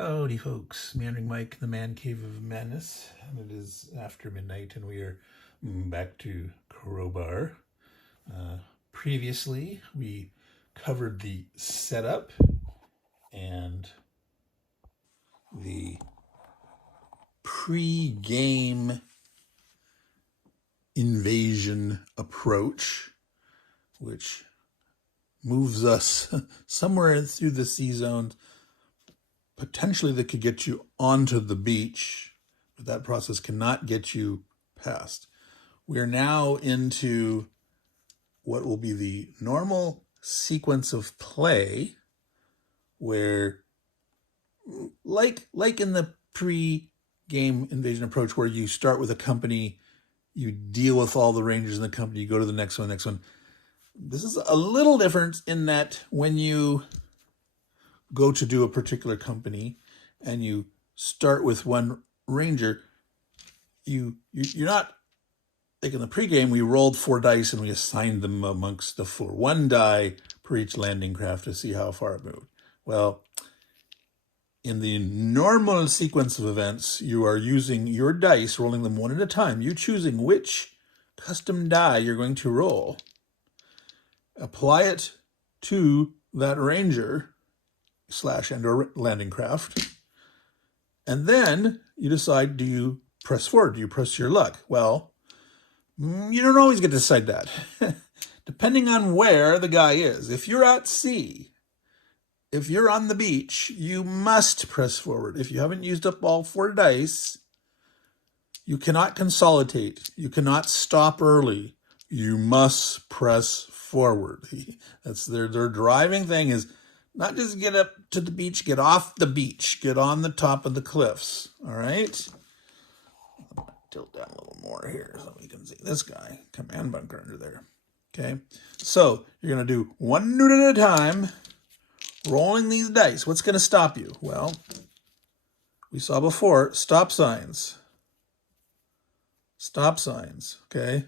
Howdy folks, Meandering Mike, the man cave of madness, and it is after midnight and we are back to Crowbar. Previously we covered the setup and the pre-game invasion approach, which moves us somewhere through the sea zones. Potentially that could get you onto the beach, but that process cannot get you past. We are now into what will be the normal sequence of play where, like in the pre-game invasion approach, where you start with a company, you deal with all the rangers in the company, you go to the next one. This is a little different in that when you go to do a particular company and you start with one ranger, you're not like in the pregame. We rolled 4 dice and we assigned them amongst the 4, 1 die per each landing craft to see how far it moved. Well, in the normal sequence of events, you are using your dice, rolling them one at a time. You choosing which custom die you're going to roll, apply it to that ranger / and or landing craft, and then you decide, do you press forward? Do you press your luck? Well, you don't always get to decide that. Depending on where the guy is. If you're at sea, if you're on the beach, you must press forward. If you haven't used up all 4 dice, you cannot consolidate. You cannot stop early. You must press forward. That's their driving thing, is not just get up to the beach, get off the beach, get on the top of the cliffs, all right? I'm gonna tilt down a little more here so we can see this guy, command bunker under there, okay? So you're gonna do 1 unit at a time, rolling these dice. What's gonna stop you? Well, we saw before, stop signs. Stop signs, okay?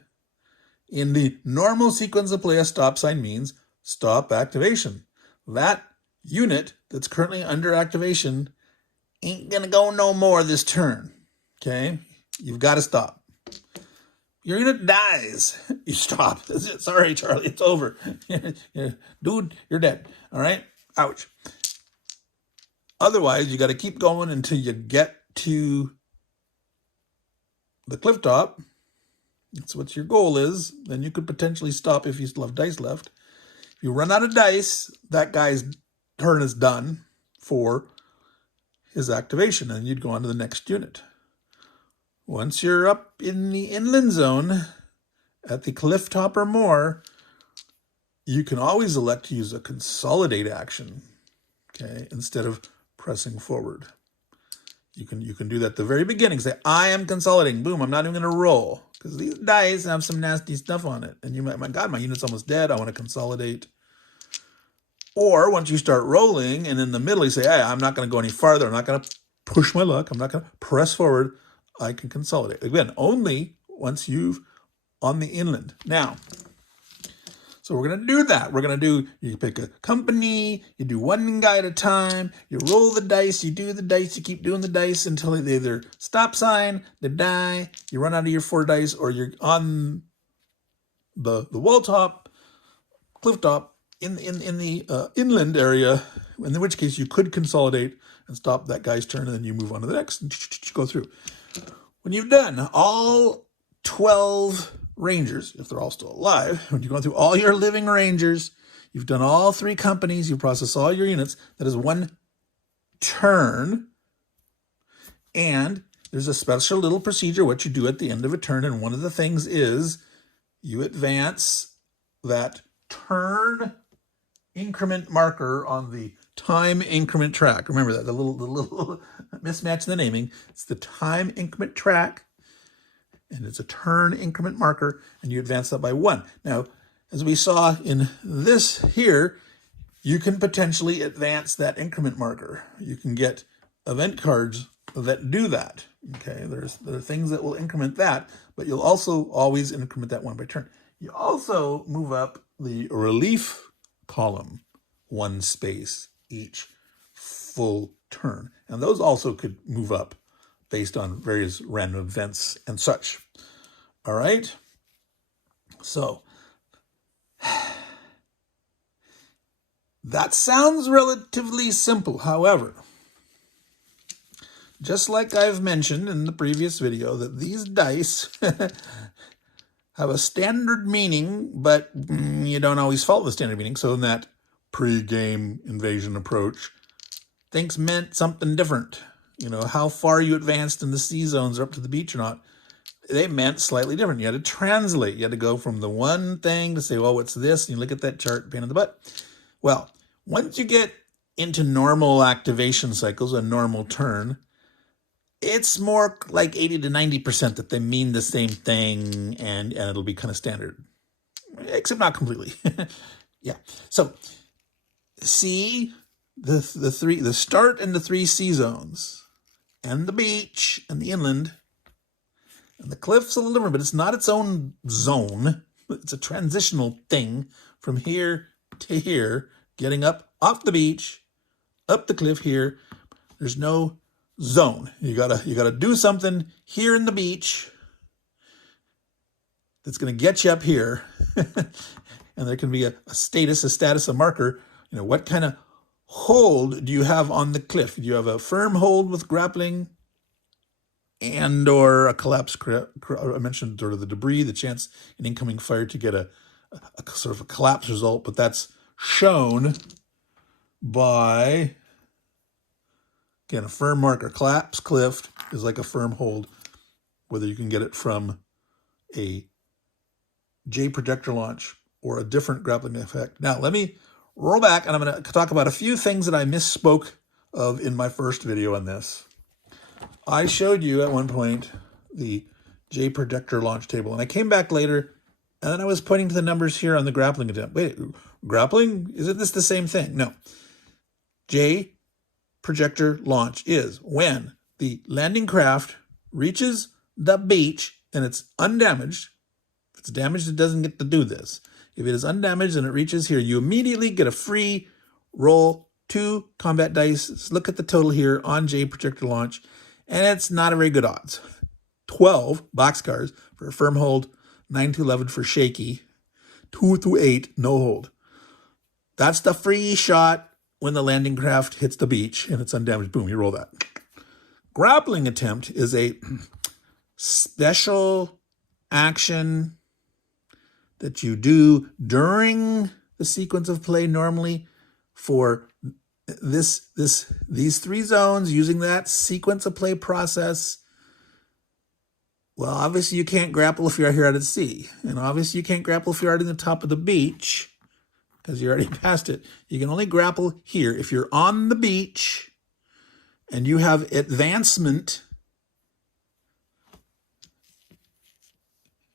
In the normal sequence of play, a stop sign means stop activation. That unit that's currently under activation ain't gonna go no more this turn, okay? You've got to stop. Your unit dies. You stop. That's it. Sorry, Charlie, it's over. Dude, you're dead, all right? Ouch. Otherwise, you got to keep going until you get to the cliff top. That's what your goal is. Then you could potentially stop if you still have dice left. If you run out of dice, that guy's turn is done for his activation, and you'd go on to the next unit. Once you're up in the inland zone at the cliff top or more, you can always elect to use a consolidate action, okay, instead of pressing forward. You can do that at the very beginning. Say, I am consolidating. Boom, I'm not even going to roll because these dice have some nasty stuff on it. And you might, my God, my unit's almost dead. I want to consolidate. Or once you start rolling and in the middle you say, hey, I'm not going to go any farther. I'm not going to push my luck. I'm not going to press forward. I can consolidate. Again, only once you've on the inland. Now, so we're going to do that. We're going to do, you pick a company, you do 1 guy at a time, you roll the dice, you do the dice, you keep doing the dice until they either stop sign, they die, you run out of your 4 dice, or you're on the wall top, cliff top, in the inland area, in which case you could consolidate and stop that guy's turn, and then you move on to the next and go through. When you've done all 12 rangers, if they're all still alive, when you've gone through all your living rangers, you've done all 3 companies, you process all your units, that is 1 turn. And there's a special little procedure, what you do at the end of a turn, and one of the things is you advance that turn increment marker on the time increment track. Remember that, the little mismatch in the naming. It's the time increment track, and it's a turn increment marker, and you advance that by 1. Now, as we saw in this here, you can potentially advance that increment marker. You can get event cards that do that, okay? There are things that will increment that, but you'll also always increment that 1 by turn. You also move up the relief column 1 space each full turn. And those also could move up based on various random events and such. All right? So, that sounds relatively simple. However, just like I've mentioned in the previous video, that these dice have a standard meaning, but you don't always follow the standard meaning. So in that pre-game invasion approach, things meant something different. You know, how far you advanced in the sea zones or up to the beach or not, they meant slightly different. You had to translate. You had to go from the one thing to say, well, what's this? And you look at that chart, pain in the butt. Well, once you get into normal activation cycles, a normal turn, it's more like 80 to 90% that they mean the same thing, and it'll be kind of standard, except not completely. Yeah. So see the start and the 3 sea zones, and the beach and the inland, and the cliff's a little different, but it's not its own zone. It's a transitional thing from here to here, getting up off the beach, up the cliff here. There's no zone. You gotta do something here in the beach that's gonna get you up here. And there can be a status, a marker. You know, what kind of hold do you have on the cliff? Do you have a firm hold with grappling and or a collapse? I mentioned sort of the debris, the chance in incoming fire to get a sort of a collapse result, but that's shown by, again, a firm marker. Collapse cliff is like a firm hold, whether you can get it from a J projector launch or a different grappling effect. Now, let me roll back, and I'm going to talk about a few things that I misspoke of in my first video on this. I showed you at one point the J projector launch table, and I came back later, and then I was pointing to the numbers here on the grappling attempt. Wait, grappling? Isn't this the same thing? No. J projector launch is when the landing craft reaches the beach and it's undamaged. If it's damaged, it doesn't get to do this. If it is undamaged and it reaches here, you immediately get a free roll 2 combat dice. Look at the total here on J projector launch, and it's not a very good odds. 12 boxcars for a firm hold, 9 to 11 for shaky, 2 to 8 no hold. That's the free shot when the landing craft hits the beach and it's undamaged. Boom, you roll that. Grappling attempt is a special action that you do during the sequence of play normally for these 3 zones using that sequence of play process. Well, obviously you can't grapple if you're here out at sea. And obviously you can't grapple if you're already on the top of the beach because you're already past it. You can only grapple here. If you're on the beach and you have advancement,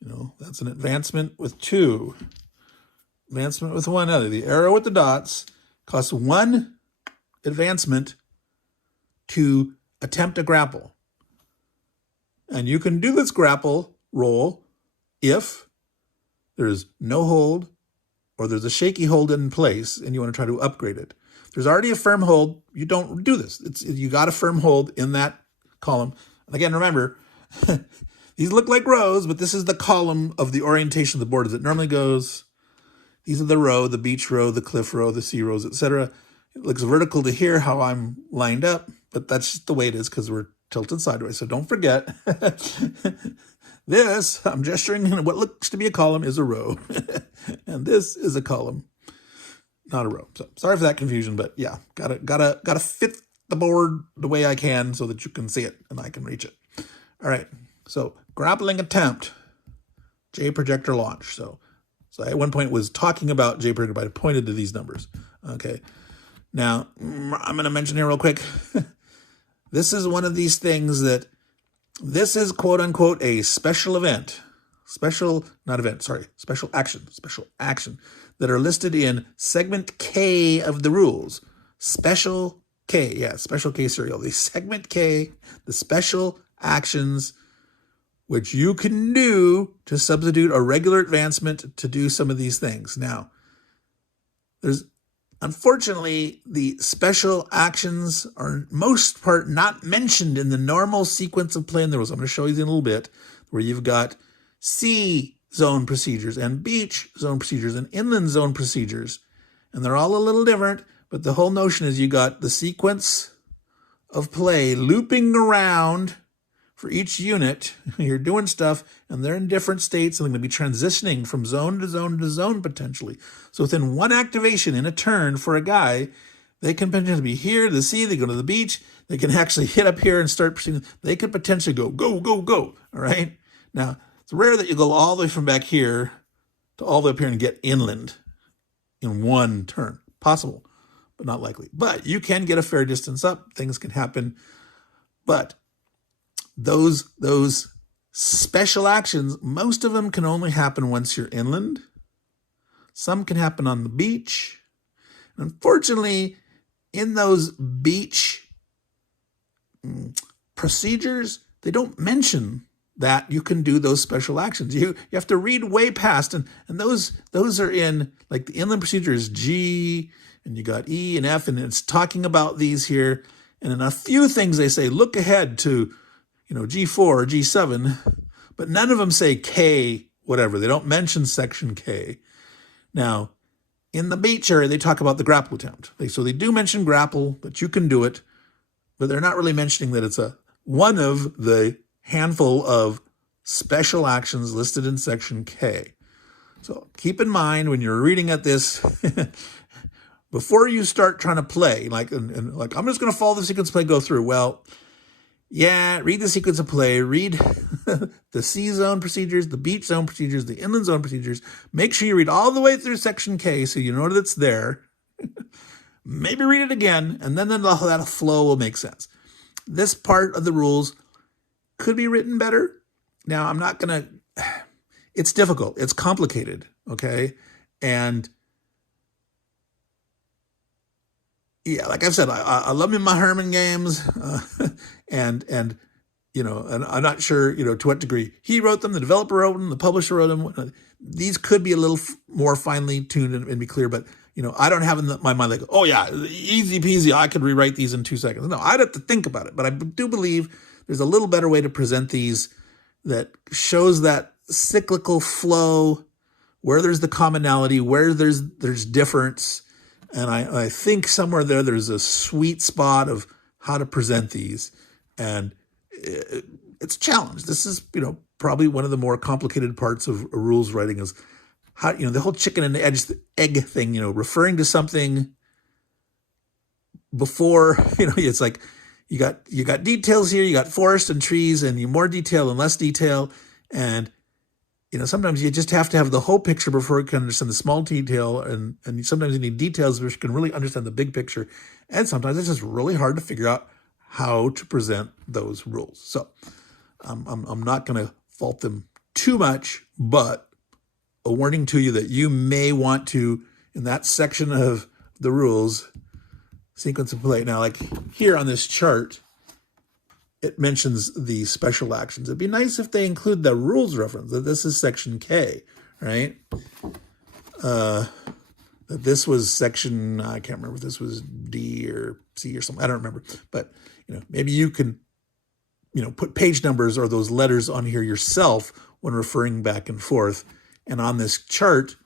you know, that's an advancement with 2. Advancement with 1 other. The arrow with the dots costs 1 advancement to attempt a grapple. And you can do this grapple roll if there's no hold or there's a shaky hold in place and you want to try to upgrade it. If there's already a firm hold, you don't do this. You got a firm hold in that column. And again, remember, these look like rows, but this is the column of the orientation of the board as it normally goes. These are the row, the beach row, the cliff row, the sea rows, etc. It looks vertical to here how I'm lined up, but that's just the way it is because we're tilted sideways. So don't forget, this, I'm gesturing, and what looks to be a column is a row. And this is a column, not a row. So sorry for that confusion, but yeah, gotta fit the board the way I can so that you can see it and I can reach it. All right, so grappling attempt, J projector launch. So I at one point was talking about J projector, but I pointed to these numbers. Okay, now I'm going to mention here real quick. This is one of these things that this is quote unquote a special event, special action that are listed in segment K of the rules. Special K, special K serial. The segment K, the special actions which you can do to substitute a regular advancement to do some of these things. Now, there's Unfortunately, the special actions are most part not mentioned in the normal sequence of play in the rules. I'm going to show you in a little bit, where you've got sea zone procedures and beach zone procedures and inland zone procedures. And they're all a little different, but the whole notion is you got the sequence of play looping around for each unit. You're doing stuff, and they're in different states, and they're going to be transitioning from zone to zone to zone potentially. So within one activation in a turn for a guy, they can potentially be here to the sea, they go to the beach, they can actually hit up here and start proceeding. They could potentially go, go, go, go, all right? Now, it's rare that you go all the way from back here to all the way up here and get inland in one turn. Possible, but not likely. But you can get a fair distance up. Things can happen. But those special actions, most of them can only happen once you're inland. Some can happen on the beach. Unfortunately, in those beach procedures, they don't mention that you can do those special actions. You have to read way past, and those are in, like, the inland procedure is G, and you got E and F, and it's talking about these here. And in a few things they say, look ahead to, G4 or G7, but none of them say K, whatever. They don't mention section K. Now, in the beach area, they talk about the grapple attempt. So they do mention grapple, that you can do it, but they're not really mentioning that it's one of the handful of special actions listed in section K. So keep in mind when you're reading at this, before you start trying to play, like I'm just going to follow the sequence of play, go through. Well, yeah, read the sequence of play, read the sea zone procedures, the beach zone procedures, the inland zone procedures. Make sure you read all the way through section K so you know that it's there. Maybe read it again, and then that flow will make sense. This part of the rules could be written better. Now, I'm not going to... It's difficult. It's complicated, okay? And yeah, like I've said, I love me my Herman games, and I'm not sure, to what degree he wrote them, the developer wrote them, the publisher wrote them. These could be a little more finely tuned and be clear, but, I don't have in my mind like, oh yeah, easy peasy, I could rewrite these in 2 seconds. No, I'd have to think about it, but I do believe there's a little better way to present these that shows that cyclical flow, where there's the commonality, where there's difference. And I think somewhere there's a sweet spot of how to present these. And it's a challenge. This is, probably one of the more complicated parts of rules writing is how, the whole chicken and egg thing, referring to something before, it's like you got details here, you got forest and trees, and you more detail and less detail. And sometimes you just have to have the whole picture before you can understand the small detail, and sometimes you need details which can really understand the big picture. And sometimes it's just really hard to figure out how to present those rules. So I'm not going to fault them too much, but a warning to you that you may want to, in that section of the rules, sequence of play. Now, like here on this chart, it mentions the special actions. It'd be nice if they include the rules reference, that this is section K, right? That this was section, I can't remember if this was D or C or something. I don't remember. But, maybe you can, put page numbers or those letters on here yourself when referring back and forth. And on this chart,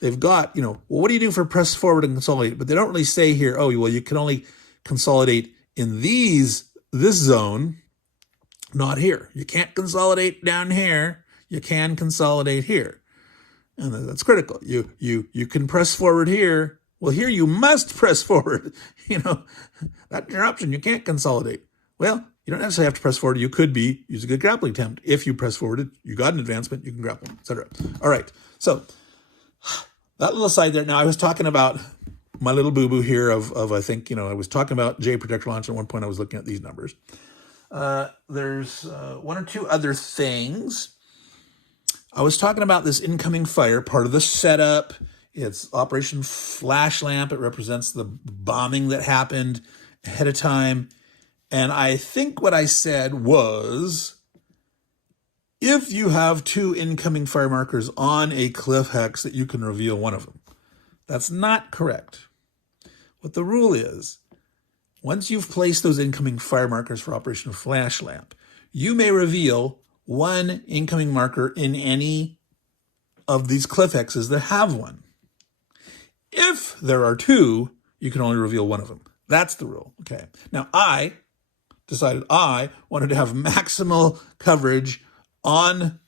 they've got, well, what do you do for press forward and consolidate? But they don't really say here, oh, well, you can only consolidate in this zone, not here. You can't consolidate down here. You can consolidate here. And that's critical. You can press forward here. Well, here you must press forward. That's your option. You can't consolidate. Well, you don't necessarily have to press forward. You could use a good grappling attempt. If you press forward, you got an advancement, you can grapple, etc. All right. So that little side there. Now, I was talking about my little boo-boo here of I think, I was talking about J projectile launch. At one point, I was looking at these numbers. There's one or two other things. I was talking about this incoming fire, part of the setup. It's Operation Flash Lamp. It represents the bombing that happened ahead of time. And I think what I said was, if you have 2 incoming fire markers on a cliff hex, that you can reveal one of them. That's not correct. what the rule is, once you've placed those incoming fire markers for Operation Flash Lamp, you may reveal one incoming marker in any of these cliff X's that have one. If there are two, you can only reveal one of them. That's the rule. Okay. Now, I decided I wanted to have maximal coverage on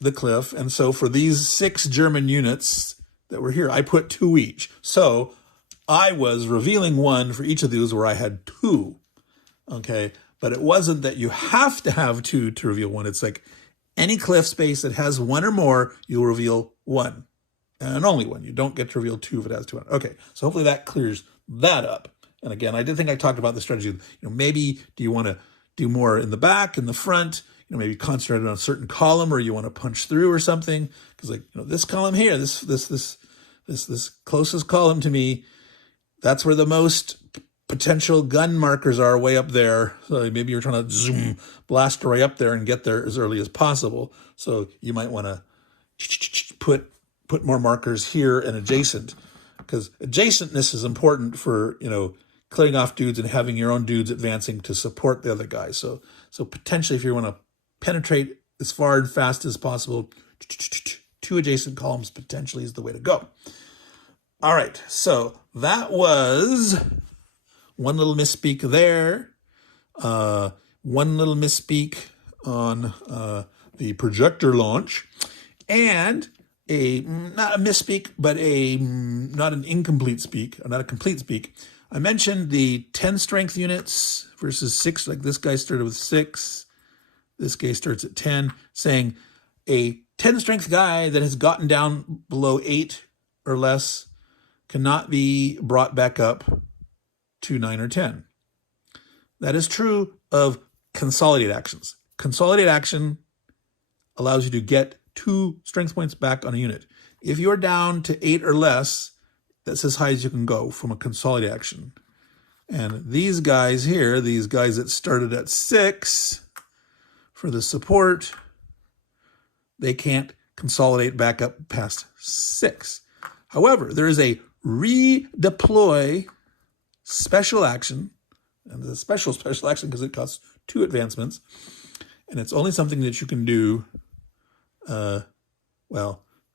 the cliff. And so for these 6 German units that were here, I put 2 each. So I was revealing one for each of those where I had 2. Okay. But it wasn't that you have to have 2 to reveal one. It's like any cliff space that has 1 or more, you'll reveal 1. And only 1. You don't get to reveal 2 if it has 2. Okay. So hopefully that clears that up. And again, I did think I talked about the strategy. Maybe do you want to do more in the back, in the front? Maybe concentrate on a certain column, or you want to punch through or something. Because this column here, this closest column to me, that's where the most potential gun markers are, way up there. So maybe you're trying to zoom, blast right up there and get there as early as possible. So you might want to put more markers here and adjacent, because adjacentness is important for, clearing off dudes and having your own dudes advancing to support the other guy. So potentially if you want to penetrate as far and fast as possible, 2 adjacent columns potentially is the way to go. All right, so that was one little misspeak there. One little misspeak on the projector launch, and not a misspeak, but not an incomplete speak, or not a complete speak. I mentioned the 10 strength units versus 6, like this guy started with 6. This guy starts at 10, saying a 10 strength guy that has gotten down below 8 or less cannot be brought back up to 9 or 10. That is true of consolidate actions. Consolidate action allows you to get 2 strength points back on a unit. If you're down to 8 or less, that's as high as you can go from a consolidate action. And these guys here, these guys that started at 6 for the support, they can't consolidate back up past 6. However, there is a redeploy special action, and it's a special action because it costs 2 advancements, and it's only something that you can do,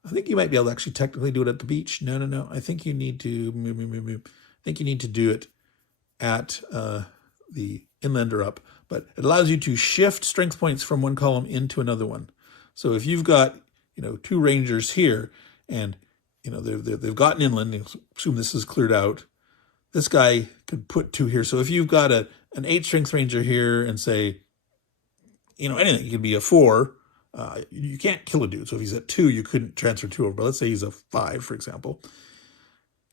I think you might be able to actually technically do it at the beach. No. I think you need to do it at the inland or up. But it allows you to shift strength points from one column into another one. So if you've got 2 rangers here, and they've gotten inland, assume this is cleared out, this guy could put 2 here. So if you've got an 8 strength ranger here, and say, anything, it could be a 4. You can't kill a dude. So if he's at 2, you couldn't transfer 2 over. But let's say he's a 5, for example.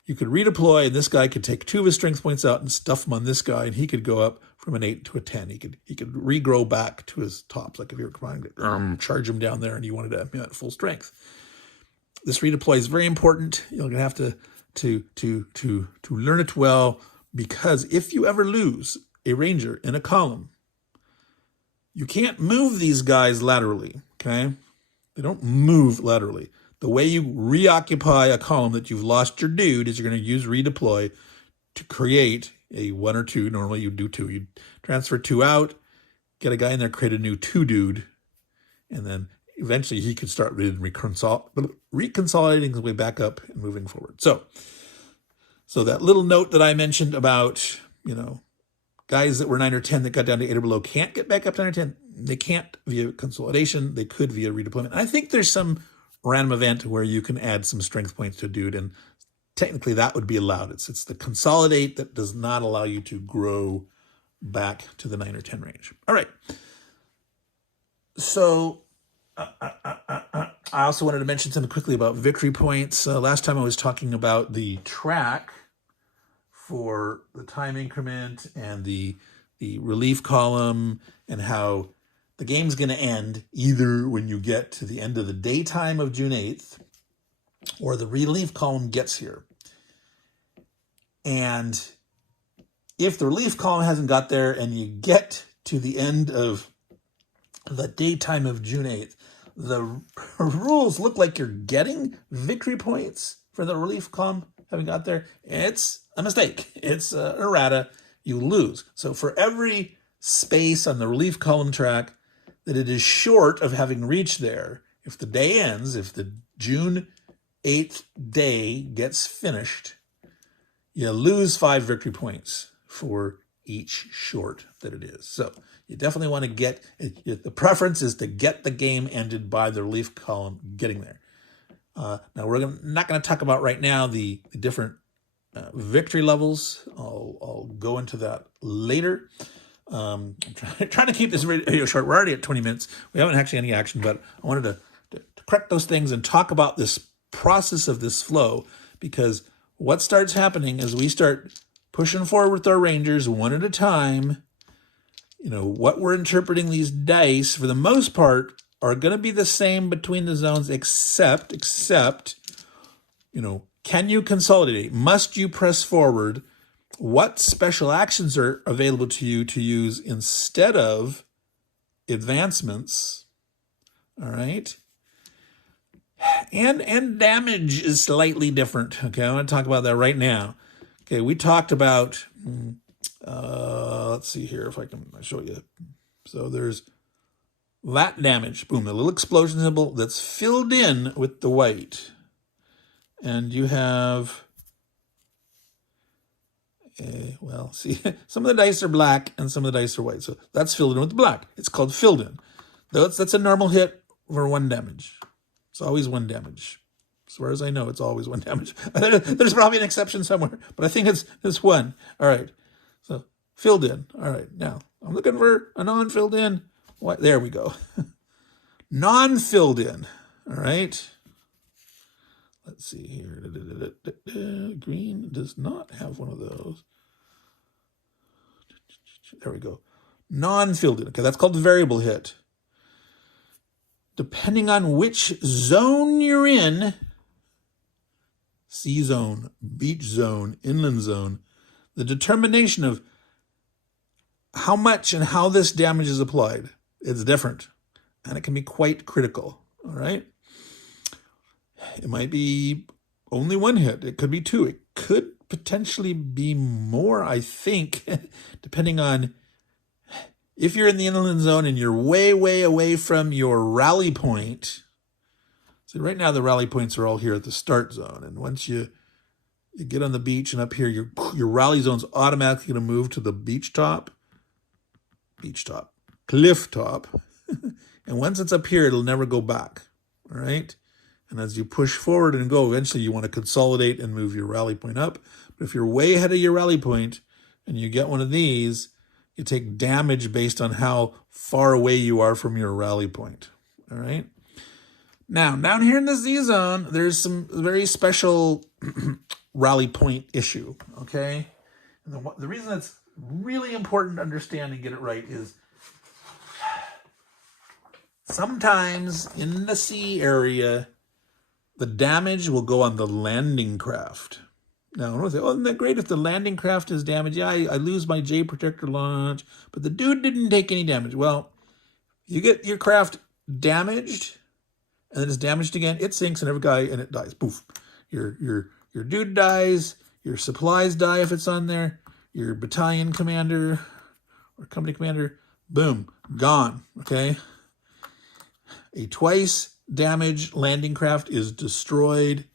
You could redeploy, and this guy could take 2 of his strength points out and stuff them on this guy, and he could go up from an 8 to a 10. He could regrow back to his tops. Like if you were trying to charge him down there and you wanted to have him at full strength. This redeploy is very important. You're going to have to learn it well, because if you ever lose a ranger in a column, you can't move these guys laterally, okay? They don't move laterally. The way you reoccupy a column that you've lost your dude is you're going to use redeploy to create a 1 or 2. Normally you do 2. You transfer 2 out, get a guy in there, create a new 2 dude, and then eventually he could start reconsolidating his way back up and moving forward. So that little note that I mentioned about, guys that were 9 or 10 that got down to 8 or below can't get back up to 9 or 10. They can't via consolidation. They could via redeployment. I think there's some random event where you can add some strength points to a dude, and technically that would be allowed. It's the consolidate that does not allow you to grow back to the 9 or 10 range. All right. So I also wanted to mention something quickly about victory points. Last time I was talking about the track for the time increment and the relief column, and how the game's going to end either when you get to the end of the daytime of June 8th or the relief column gets here. And if the relief column hasn't got there and you get to the end of the daytime of June 8th, the rules look like you're getting victory points for the relief column having got there. It's a mistake. It's an errata. You lose. So for every space on the relief column track that it is short of having reached there, if the day ends, if the June 8th day gets finished, you lose 5 victory points for each short that it is. So you definitely want to get, the preference is to get the game ended by the relief column getting there. Now we're not going to talk about right now the different victory levels. I'll go into that later. I'm trying to keep this video short. We're already at 20 minutes. We haven't actually any action, but I wanted to correct those things and talk about this process of this flow, because what starts happening is we start pushing forward with our rangers one at a time. What we're interpreting these dice, for the most part, are going to be the same between the zones, except, can you consolidate? Must you press forward? What special actions are available to you to use instead of advancements? All right. And damage is slightly different. Okay, I want to talk about that right now. Okay, we talked about, let's see here if I can show you. So there's that damage, boom, the little explosion symbol that's filled in with the white. And you have, well, see, some of the dice are black and some of the dice are white. So that's filled in with the black. It's called filled in. That's a normal hit for 1 damage. It's always 1 damage. As far as I know, it's always 1 damage. There's probably an exception somewhere, but I think it's 1. All right. So filled in. All right. Now I'm looking for a non-filled in. What? There we go. Non-filled in. All right. Let's see here. Green does not have one of those. There we go. Non-filled in. Okay, that's called the variable hit. Depending on which zone you're in, sea zone, beach zone, inland zone, the determination of how much and how this damage is applied, it's different. And it can be quite critical, all right? It might be only 1 hit. It could be 2. It could potentially be more, I think, depending on if you're in the inland zone and you're way, way away from your rally point. So right now the rally points are all here at the start zone. And once you get on the beach and up here, your rally zone's automatically going to move to the cliff top. And once it's up here, it'll never go back, all right? And as you push forward and go, eventually you want to consolidate and move your rally point up. But if you're way ahead of your rally point and you get one of these, you take damage based on how far away you are from your rally point, all right? Now, down here in the Z zone, there's some very special rally point issue, okay? And the reason that's really important to understand and get it right is sometimes in the sea area, the damage will go on the landing craft. Now, I want to say, oh, isn't that great if the landing craft is damaged? Yeah, I lose my J protector launch, but the dude didn't take any damage. Well, you get your craft damaged, and then it's damaged again. It sinks, and every guy, and it dies. Poof. Your dude dies. Your supplies die if it's on there. Your battalion commander or company commander, boom, gone. Okay. A twice damaged landing craft is destroyed,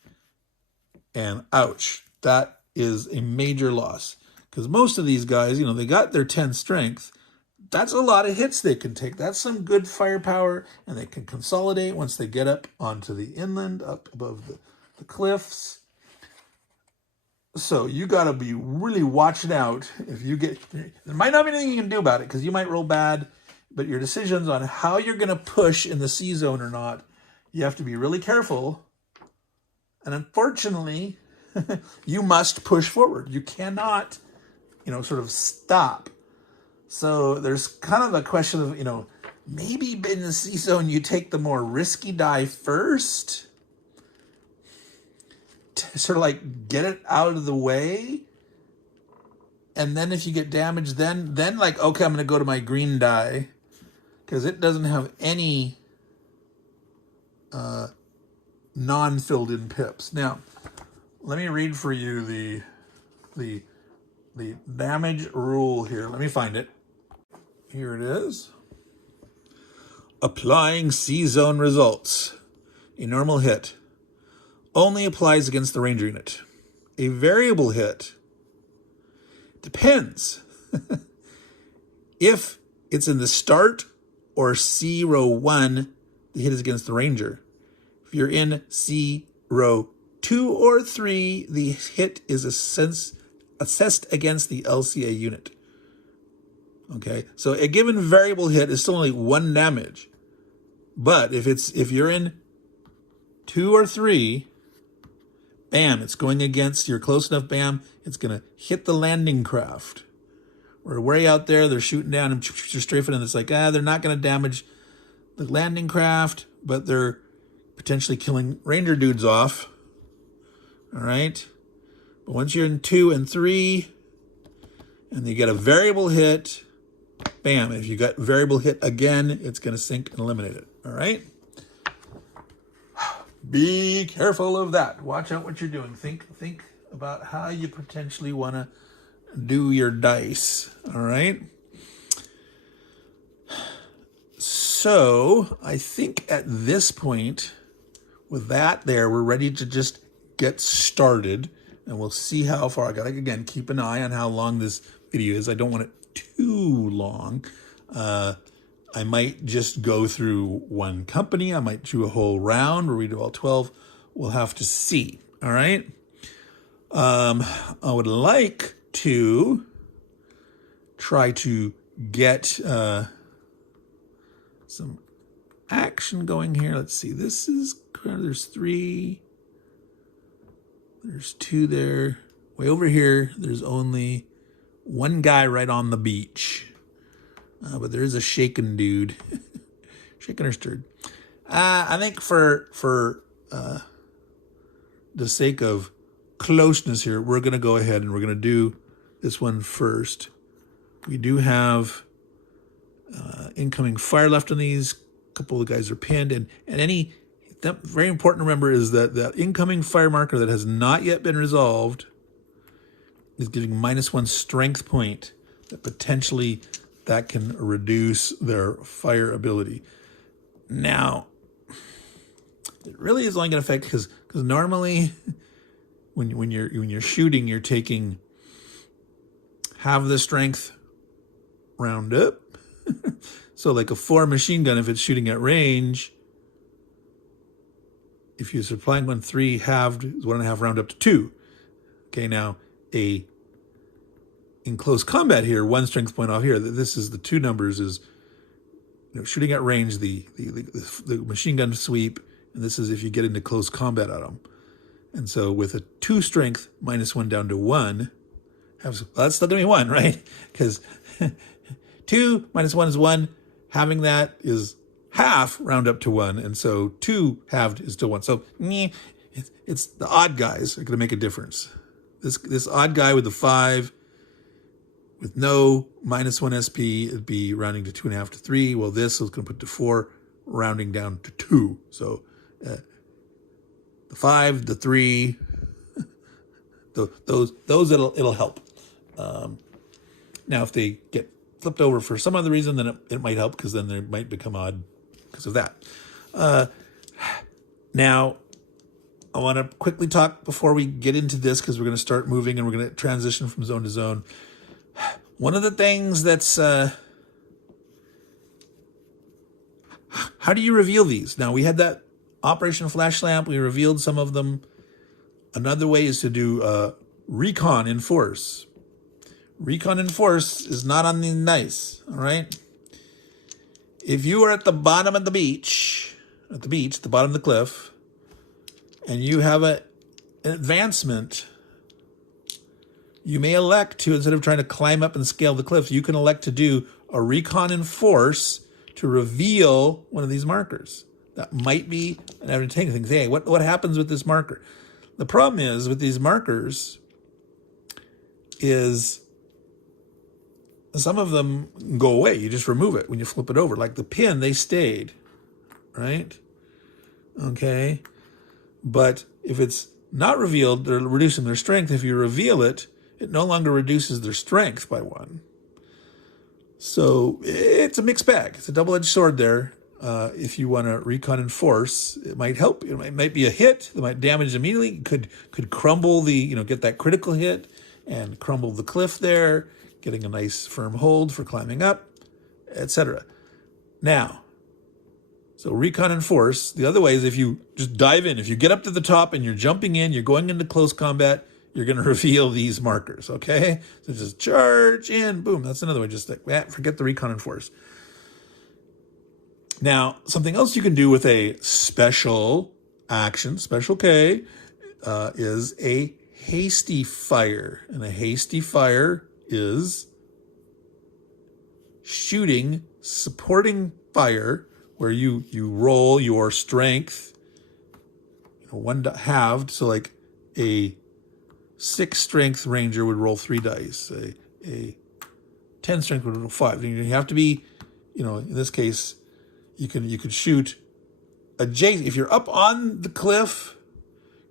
and ouch. That is a major loss, because most of these guys, they got their 10 strength. That's a lot of hits they can take. That's some good firepower, and they can consolidate once they get up onto the inland, up above the cliffs. So you got to be really watching out. If you get, there might not be anything you can do about it, because you might roll bad, but your decisions on how you're going to push in the C zone or not, you have to be really careful. And unfortunately, you must push forward. You cannot, sort of stop. So there's kind of a question of, maybe in the C zone, you take the more risky die first to sort of like get it out of the way. And then if you get damaged, then like, okay, I'm going to go to my green die, because it doesn't have any non-filled in pips. Now, let me read for you the the damage rule here. Let me find it. Here it is. Applying C-zone results. A normal hit only applies against the ranger unit. A variable hit depends. If it's in the start or C row 1, the hit is against the ranger. If you're in C row 2 or 3, the hit is assessed against the LCA unit. Okay, so a given variable hit is still only 1 damage. But if you're in 2 or 3, bam, it's going against, you're close enough, bam, it's going to hit the landing craft. We're way out there, they're shooting down and you're strafing, and it's like, they're not going to damage the landing craft, but they're potentially killing ranger dudes off. All right? But once you're in 2 and 3, and you get a variable hit, bam, if you got variable hit again, it's going to sink and eliminate it. All right? Be careful of that. Watch out what you're doing. Think about how you potentially want to do your dice. All right? So I think at this point, with that there, we're ready to just get started. And we'll see how far. I got to, again, keep an eye on how long this video is. I don't want it too long. I might just go through one company. I might do a whole round or read all 12. We'll have to see. All right. I would like to try to get some action going here. Let's see. This is, there's 3. There's 2 there. Way over here, there's only 1 guy right on the beach. But there is a shaken dude. Shaken or stirred. I think for the sake of closeness here, we're going to go ahead and we're going to do this one first. We do have incoming fire left on these. A couple of guys are pinned. And very important to remember is that incoming fire marker that has not yet been resolved is giving -1 strength point. That potentially that can reduce their fire ability. Now, it really is only going to affect because normally when you're shooting, you're taking half the strength round up. So like a 4 machine gun, if it's shooting at range, if you're supplying 1 3 halved is 1.5 round up to 2. Okay, now in close combat here, 1 strength point off here. This is the 2 numbers is shooting at range, the machine gun sweep, and this is if you get into close combat at them. And so with a 2 strength -1 down to 1, that's still gonna be 1, right? Because 2 -1 is 1. Having that is half round up to 1, and so 2 halved is still 1. So it's the odd guys are going to make a difference. This odd guy with the 5, with no -1 SP, it'd be rounding to 2.5 to 3. Well, this is going to put to 4, rounding down to 2. So the 5, the 3, those it'll help. Now, if they get flipped over for some other reason, then it might help because then they might become odd because of that. Now, I want to quickly talk before we get into this because we're going to start moving and we're going to transition from zone to zone. One of the things that's... how do you reveal these? Now, we had that Operation Flash Lamp. We revealed some of them. Another way is to do recon in force. Recon in force is not on the dice, all right? If you are at the bottom of the beach, at the bottom of the cliff, and you have an advancement, you may elect to, instead of trying to climb up and scale the cliff, you can elect to do a recon in force to reveal one of these markers. That might be an advantageous thing. Hey, what happens with this marker? The problem is with these markers is some of them go away. You just remove it when you flip it over. Like the pin, they stayed, right? Okay. But if it's not revealed, they're reducing their strength. If you reveal it, it no longer reduces their strength by 1. So it's a mixed bag. It's a double-edged sword there. If you want to recon and force, it might help. It might be a hit that might damage immediately. Could crumble the, get that critical hit and crumble the cliff there, getting a nice firm hold for climbing up, etc. Now, so recon and force. The other way is if you just dive in. If you get up to the top and you're jumping in, you're going into close combat, you're going to reveal these markers, okay? So just charge in, boom. That's another way. Just like, forget the recon and force. Now, something else you can do with a special action, special K, is a hasty fire. And a hasty fire is shooting, supporting fire, where you roll your strength, 1 halved. So like a 6 strength ranger would roll 3 dice. A 10 strength would roll 5. And you have to be, in this case, you could shoot adjacent. If you're up on the cliff,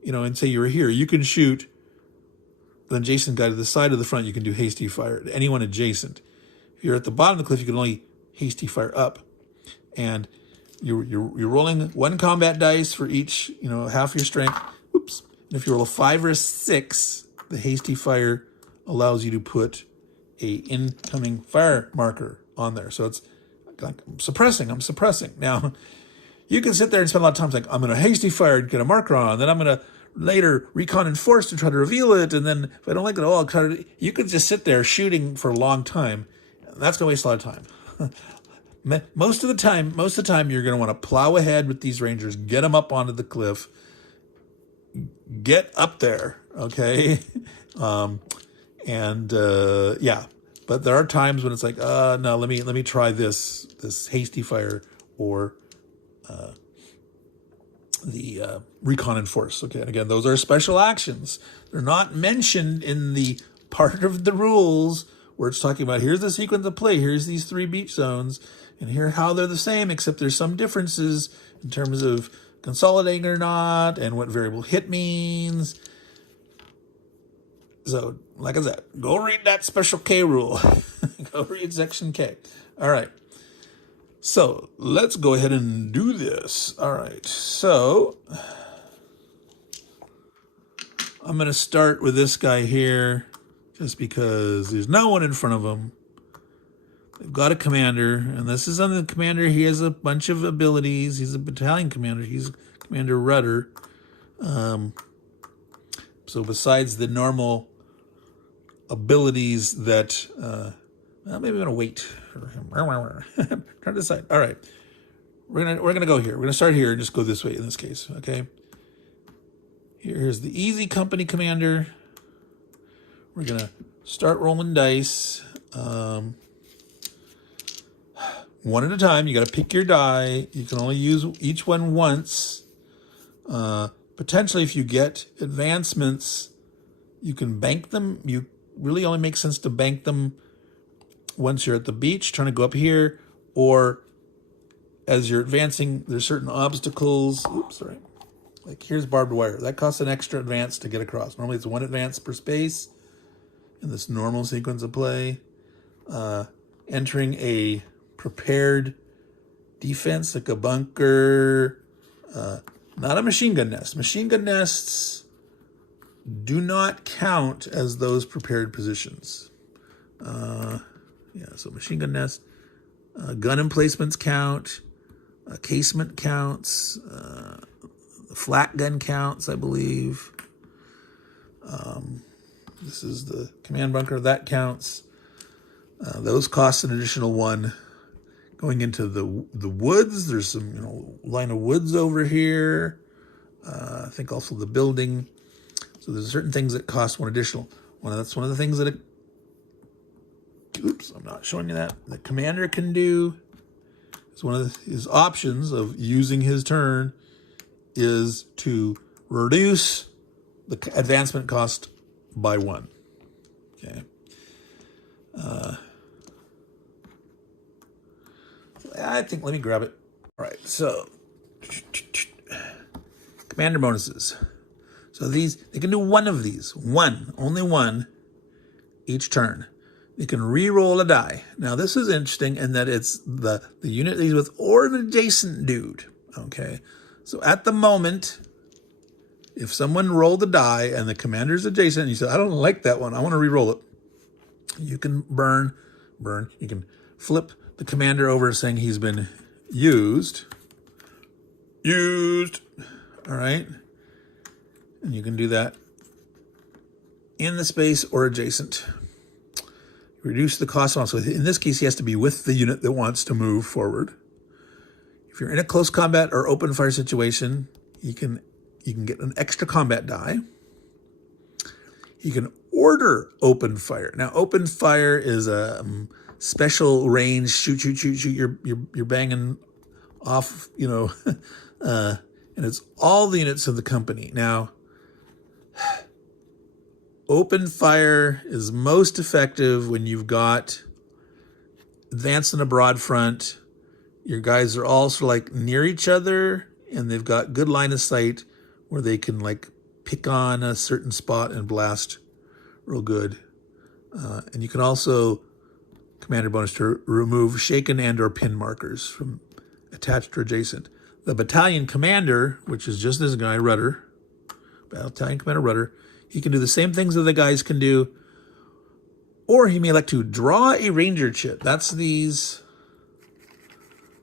and say you're here, you can shoot an adjacent guy to the side of the front. You can do hasty fire to anyone adjacent. If you're at the bottom of the cliff, you can only hasty fire up. And you're rolling 1 combat dice for each, half your strength. Oops. And if you roll a 5 or a 6, the hasty fire allows you to put a incoming fire marker on there. So it's like I'm suppressing. Now, you can sit there and spend a lot of time like, I'm going to hasty fire and get a marker on, then I'm going to later recon and force to try to reveal it, and then if I don't like it at all, you could just sit there shooting for a long time. That's going to waste a lot of time. Most of the time, you're going to want to plow ahead with these rangers, get them up onto the cliff, get up there, okay? Yeah. But there are times when it's like, no, let me try this hasty fire or the recon and force. Okay, and again, those are special actions. They're not mentioned in the part of the rules where it's talking about here's the sequence of play, here's these 3 beach zones, and here how they're the same, except there's some differences in terms of consolidating or not, and what variable hit means. So, like I said, go read that special K rule. Go read section K. All right. So, let's go ahead and do this. All right. So, I'm going to start with this guy here, just because there's no one in front of him. They've got a commander, and this is on the commander. He has a bunch of abilities. He's a battalion commander. He's Commander Rudder. So besides the normal abilities that, maybe I'm gonna wait for him. Trying to decide. All right, we're gonna go here. We're gonna start here and just go this way in this case. Okay. Here's the easy company commander. We're gonna start rolling dice. One at a time. You got to pick your die. You can only use each one once. Potentially, if you get advancements, you can bank them. You really only make sense to bank them once you're at the beach, trying to go up here, or as you're advancing, there's certain obstacles. Oops, sorry. Like here's barbed wire. That costs an extra advance to get across. Normally, it's 1 advance per space in this normal sequence of play. Entering a prepared defense, like a bunker, not a machine gun nest. Machine gun nests do not count as those prepared positions. So machine gun nest, gun emplacements count, casement counts, flat gun counts, I believe. This is the command bunker, that counts. Those cost an additional 1. Going into the woods, there's some line of woods over here. I think also the building. So there's certain things that cost 1 additional. That's one of the things that I'm not showing you that the commander can do. It's one of his options of using his turn is to reduce the advancement cost by 1. Okay. I think, let me grab it. All right, so commander bonuses. So these, they can do 1 of these. Only one. each turn. You can re-roll a die. Now this is interesting in that it's the unit that he's with or an adjacent dude. Okay, so at the moment, if someone rolled a die and the commander's adjacent, and you said, I don't like that one, I want to re-roll it, you can burn. You can flip the commander over saying he's been used. All right, and you can do that in the space or adjacent. Reduce the cost on. So in this case, he has to be with the unit that wants to move forward. If you're in a close combat or open fire situation, you can get an extra combat die. You can order open fire. Now, open fire is a special range shoot. You're banging off, and it's all the units of the company. Now, open fire is most effective when you've got advanced and a broad front. Your guys are all sort of like near each other, and they've got good line of sight where they can like pick on a certain spot and blast real good. And you can also commander bonus to remove shaken and or pin markers from attached or adjacent. The battalion commander, which is just this guy, Rudder, battalion commander Rudder, he can do the same things that the guys can do, or he may elect to draw a ranger chit. That's these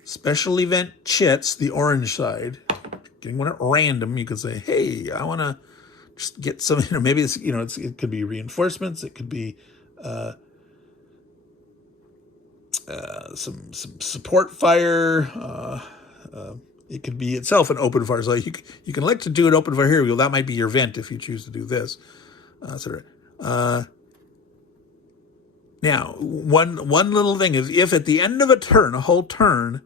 special event chits, the orange side. Getting one at random, you could say, hey, I want to just get some, maybe it's, it could be reinforcements, it could be some support fire, it could be itself an open fire. So you can elect to do an open fire here. Well, that might be your vent if you choose to do this, etc. Now, one little thing is if at the end of a turn, a whole turn,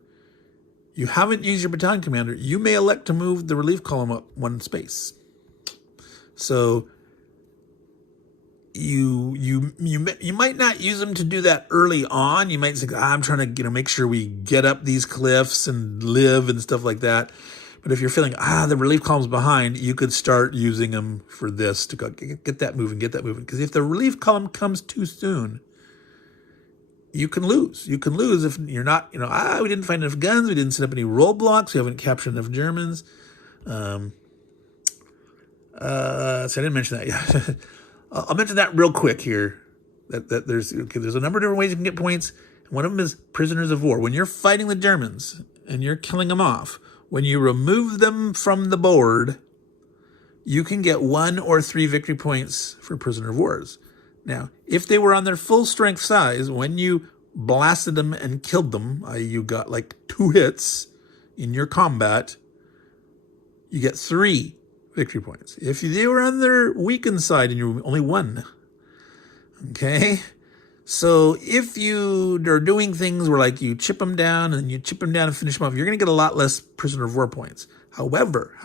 you haven't used your battalion commander, you may elect to move the relief column up one space. So you might not use them to do that early on. You might say, I'm trying to make sure we get up these cliffs and live and stuff like that. But if you're feeling the relief column's behind, you could start using them for this to go get that moving, Because if the relief column comes too soon, you can lose. You can lose if you're not, we didn't find enough guns, we didn't set up any roadblocks, we haven't captured enough Germans. So I didn't mention that yet. I'll mention that real quick here. That there's a number of different ways you can get points. One of them is prisoners of war. When you're fighting the Germans and you're killing them off, when you remove them from the board, you can get 1 or 3 victory points for prisoner of wars. Now, if they were on their full strength size, when you blasted them and killed them, you got like 2 hits in your combat, you get 3 victory points. If they were on their weakened side and you only 1, okay? So if you are doing things where like you chip them down and you chip them down and finish them off, you're going to get a lot less prisoner of war points. However,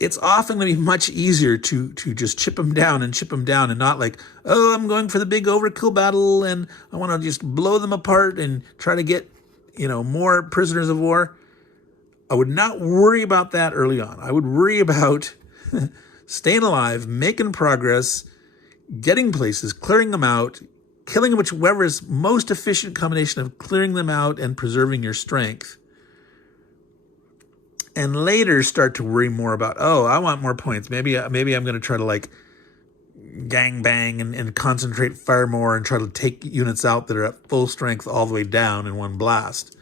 it's often going to be much easier to just chip them down and not like, I'm going for the big overkill battle and I want to just blow them apart and try to get, more prisoners of war. I would not worry about that early on. I would worry about staying alive, making progress, getting places, clearing them out, killing whichever is most efficient combination of clearing them out and preserving your strength. And later start to worry more about, I want more points. Maybe I'm going to try to like gang bang and concentrate fire more and try to take units out that are at full strength all the way down in one blast.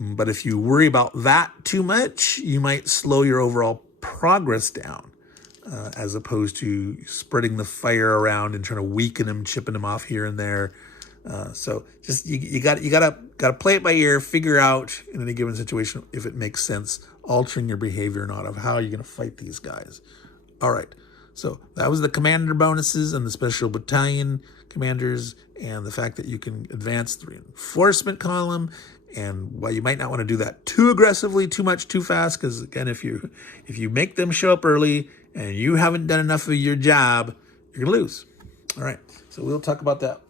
But if you worry about that too much, you might slow your overall progress down, as opposed to spreading the fire around and trying to weaken them, chipping them off here and there. So just you got to play it by ear, figure out in any given situation if it makes sense, altering your behavior or not of how you're going to fight these guys. All right. So that was the commander bonuses and the special battalion commanders and the fact that you can advance the reinforcement column. And while you might not want to do that too aggressively, too much, too fast, because again, if you make them show up early and you haven't done enough of your job, you're gonna lose. All right, so we'll talk about that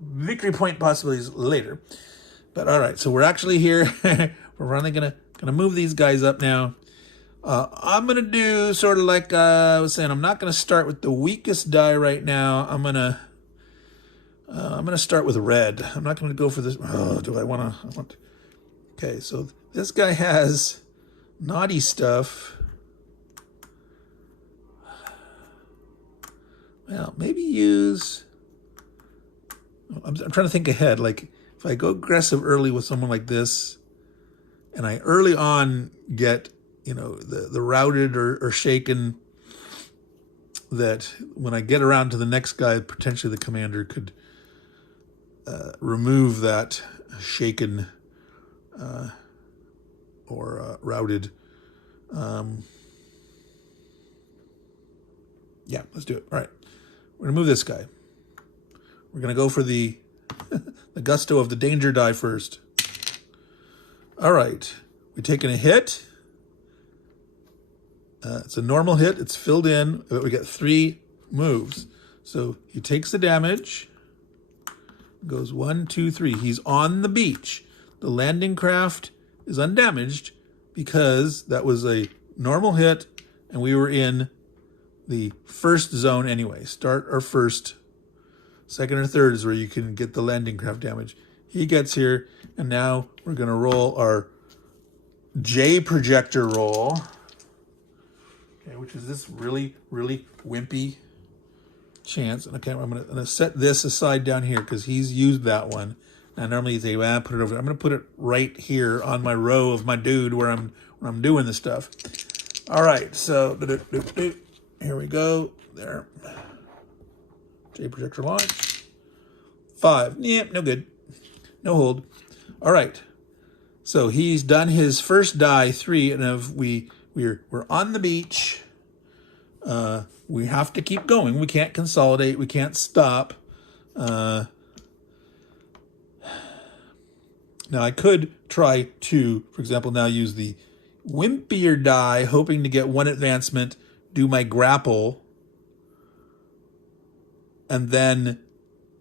victory point possibilities later. But all right, so we're actually here. We're only gonna move these guys up now. I'm going to do sort of like I was saying. I'm not going to start with the weakest die right now. I'm going to start with red. I'm not going to go for this. Oh, do I want to? Okay, so this guy has naughty stuff. Well, maybe use... I'm trying to think ahead. Like, if I go aggressive early with someone like this, and I early on get, the routed or shaken, that when I get around to the next guy, potentially the commander could remove that shaken or routed. Yeah, let's do it. All right. We're going to move this guy. We're going to go for the gusto of the danger die first. All right. We're taking a hit. It's a normal hit. It's filled in. But we get 3 moves. So he takes the damage. Goes 1, 2, 3. He's on the beach. The landing craft is undamaged because that was a normal hit and we were in the first zone anyway. Start or first. Second or third is where you can get the landing craft damage. He gets here, and now we're going to roll our J projector roll, okay, which is this really, really wimpy chance. Okay, I'm going to set this aside down here because he's used that one. Now normally you say, well, put it over. I'm going to put it right here on my row of my dude where I'm doing the stuff. All right, so here we go. There. J projector launch. 5. Yep, no good. No hold. All right. So he's done his first die, 3, and if we're on the beach. We have to keep going. We can't consolidate. We can't stop. Now I could try to, for example, now use the wimpier die, hoping to get 1 advancement, do my grapple, and then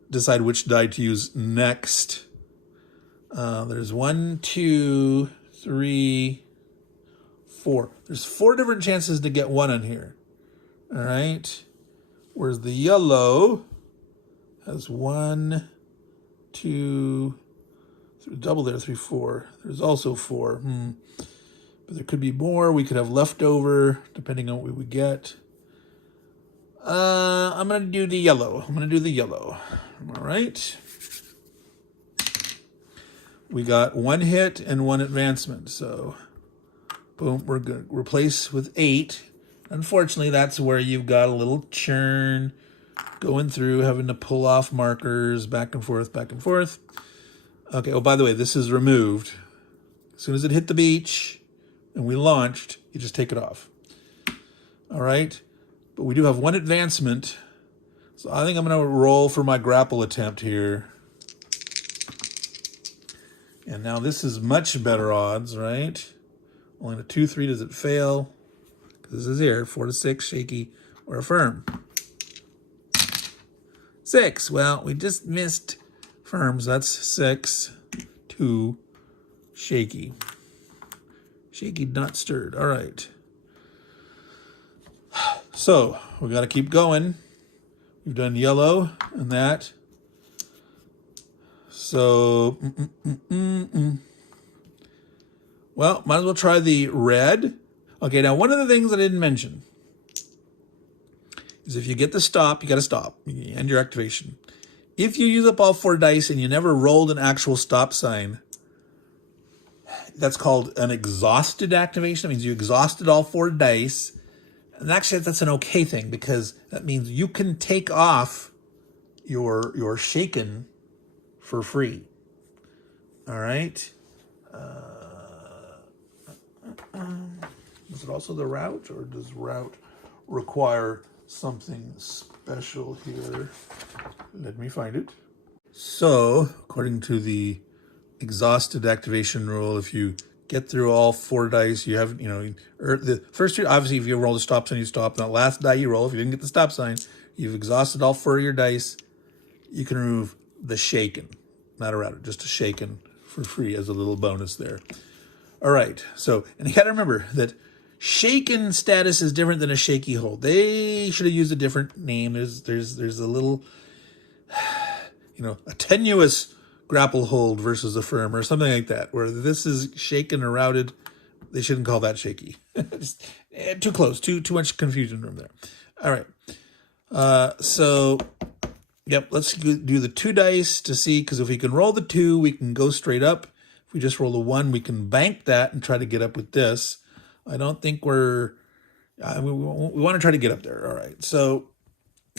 decide which die to use next. There's 1, 2, 3, 4. There's 4 different chances to get 1 on here. All right. Whereas the yellow has 1, 2, 3, double there, 3, 4. There's also 4. But there could be more. We could have leftover, depending on what we would get. I'm going to do the yellow. All right. We got 1 hit and 1 advancement. So, boom, we're going to replace with 8. Unfortunately, that's where you've got a little churn going through, having to pull off markers back and forth, back and forth. Okay, oh, by the way, this is removed. As soon as it hit the beach and we launched, you just take it off. All right. But we do have 1 advancement. So I think I'm going to roll for my grapple attempt here. And now this is much better odds, right? Only a 2, 3, does it fail? Because this is here, 4 to 6, shaky, or affirm. 6, well, we just missed firms. That's 6, 2, shaky. Shaky, not stirred. All right. So we got to keep going. We've done yellow and that. So, well, might as well try the red. Okay, now one of the things I didn't mention is if you get the stop, you got to stop. You end your activation. If you use up all 4 dice and you never rolled an actual stop sign, that's called an exhausted activation. That means you exhausted all 4 dice. And actually, that's an okay thing because that means you can take off your shaken for free. All right. Is it also the route, or does route require something special here? Let me find it. So, according to the exhausted activation rule, if you get through all 4 dice, you have, the first 2, obviously, if you roll the stop sign, you stop. And that last die you roll, if you didn't get the stop sign, you've exhausted all 4 of your dice. You can remove the shaken, not a router, just a shaken for free as a little bonus there. All right. So, and you got to remember that shaken status is different than a shaky hold. They should have used a different name. There's a little, a tenuous grapple hold versus a firm or something like that, where this is shaken or routed. They shouldn't call that shaky. Just, too close, too much confusion room there. All right. So, yep, let's do the 2 dice to see, because if we can roll the 2, we can go straight up. If we just roll the 1, we can bank that and try to get up with this. I don't think we want to try to get up there. All right. So,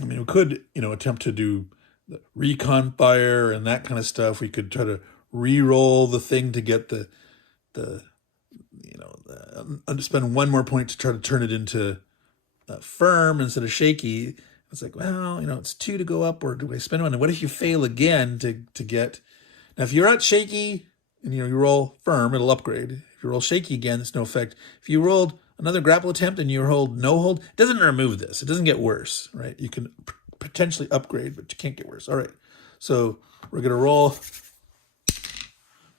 I mean, we could, attempt to do the recon fire and that kind of stuff. We could try to re-roll the thing to get spend 1 more point to try to turn it into firm instead of shaky. It's like, well, it's 2 to go up, or do I spend 1? And what if you fail again to get? Now, if you're at shaky and you roll firm, it'll upgrade. If you roll shaky again, it's no effect. If you rolled another grapple attempt and you rolled no hold, it doesn't remove this. It doesn't get worse, right? You can potentially upgrade, but you can't get worse. All right, so we're gonna roll.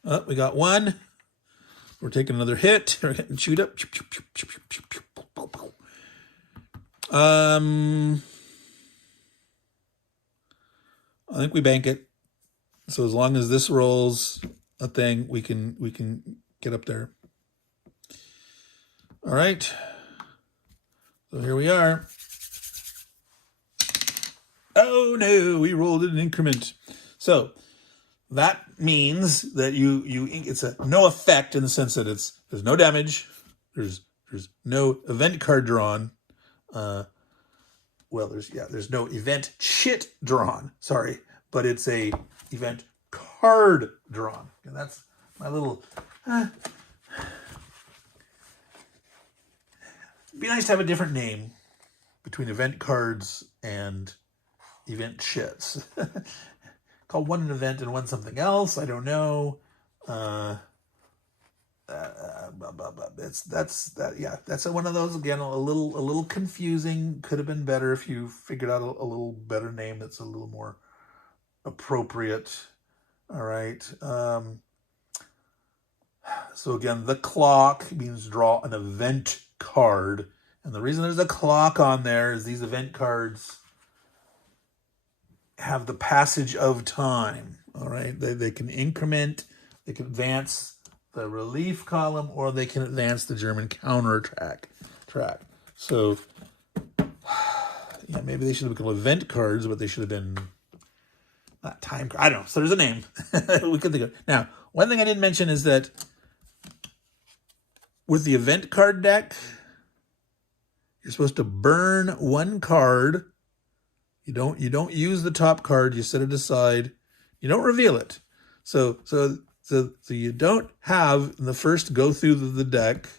Oh, we got 1. We're taking another hit. We're getting chewed up. I think we bank it. So as long as this rolls a thing, we can get up there. All right. So here we are. Oh no, we rolled an increment. So that means that it's a no effect in the sense that there's no damage, there's no event card drawn. There's no event chit drawn. Sorry, but it's a event card drawn. And that's my little. It'd be nice to have a different name between event cards and event chits. Call one an event and one something else. I don't know. That's one of those, again, a little confusing. Could have been better if you figured out a little better name that's a little more appropriate. All right. So again, the clock means draw an event card, and the reason there's a clock on there is these event cards have the passage of time. All right, they can increment, they can advance the relief column, or they can advance the German counterattack track. So, maybe they should have become event cards, but they should have been not time. I don't know. So there's a name we could think of. Now, one thing I didn't mention is that with the event card deck, you're supposed to burn 1 card. You don't use the top card. You set it aside. You don't reveal it. So you don't have in the first go through the deck.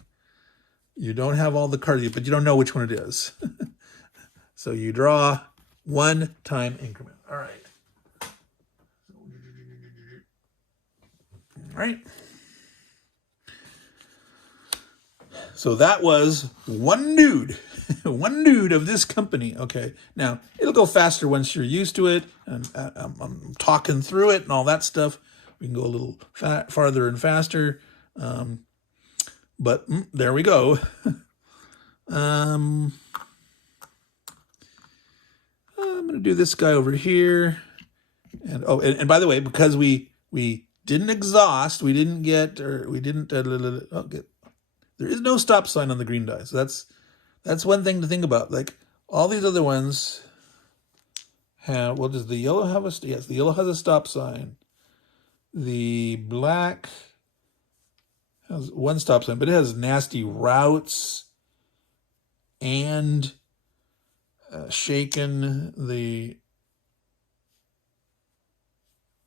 You don't have all the cards, but you don't know which one it is. So you draw 1 time increment. All right. All right. So that was one dude. One dude of this company. Okay, now it'll go faster once you're used to it, and I'm talking through it and all that stuff. We can go a little farther and faster, but there we go. I'm gonna do this guy over here, and by the way, because we didn't exhaust, we didn't get, there is no stop sign on the green die, so that's one thing to think about. Like all these other ones have, well, does the yellow have a, yes, the yellow has a stop sign. The black has 1 stop sign, but it has nasty routes and shaken. The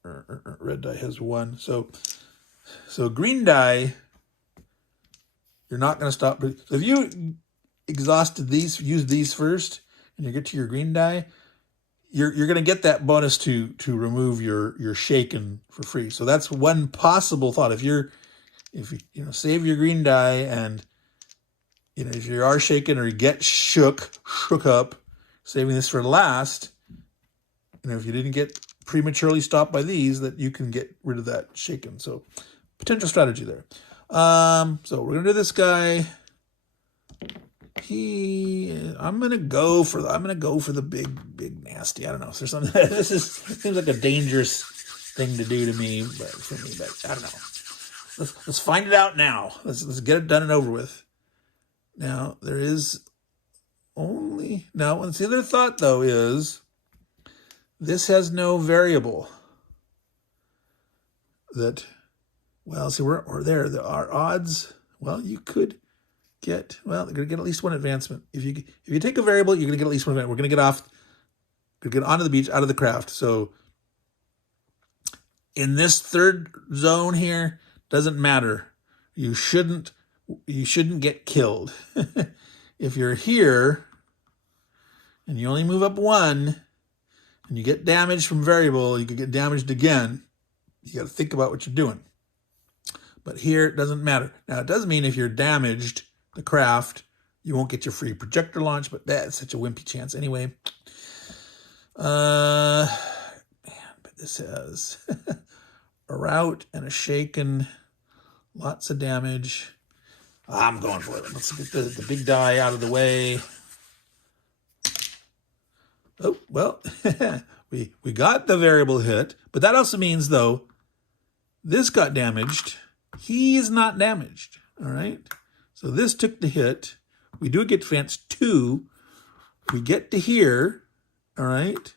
red die has 1. So green die, you're not going to stop. So if you exhausted these, use these first, and you get to your green die, you're going to get that bonus to remove your shaken for free. So that's one possible thought. If you save your green die, and if you are shaken or you get shook up, saving this for last, if you didn't get prematurely stopped by these, that you can get rid of that shaken. So potential strategy there. So we're going to do this guy. I'm gonna go for the big nasty. I don't know. Is there something? Seems like a dangerous thing to do to me, but I don't know. Let's find it out now. Let's get it done and over with. Now there is only now. The other thought though is this has no variable. That well, see we're there. Our odds. Well, you could get they're gonna get at least one advancement. If you take a variable, you're gonna get at least one advancement. We're gonna get onto the beach out of the craft. So in this third zone here, doesn't matter. You shouldn't get killed. If you're here and you only move up one and you get damaged from variable, you could get damaged again. You got to think about what you're doing. But here it doesn't matter. Now it does mean if you're damaged, the craft, you won't get your free projector launch, but that's such a wimpy chance anyway. Man, but this has a rout and a shaken, lots of damage. I'm going for it. Let's get the big die out of the way. Oh, well, we got the variable hit, but that also means, though, this got damaged. He is not damaged, all right? So this took the hit. We do get advance 2. We get to here, all right?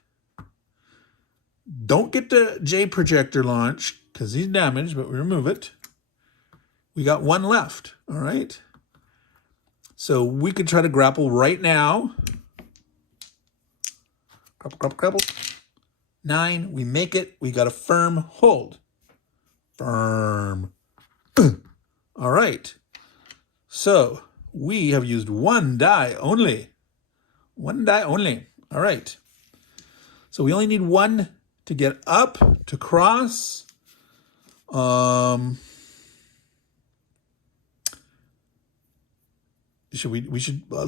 Don't get the J projector launch because he's damaged, but we remove it. We got 1 left, all right? So we could try to grapple right now. Grapple. 9, we make it. We got a firm hold. Firm. All right. So we have used 1 die only. 1 die only. All right. So we only need 1 to get up, to cross. Let's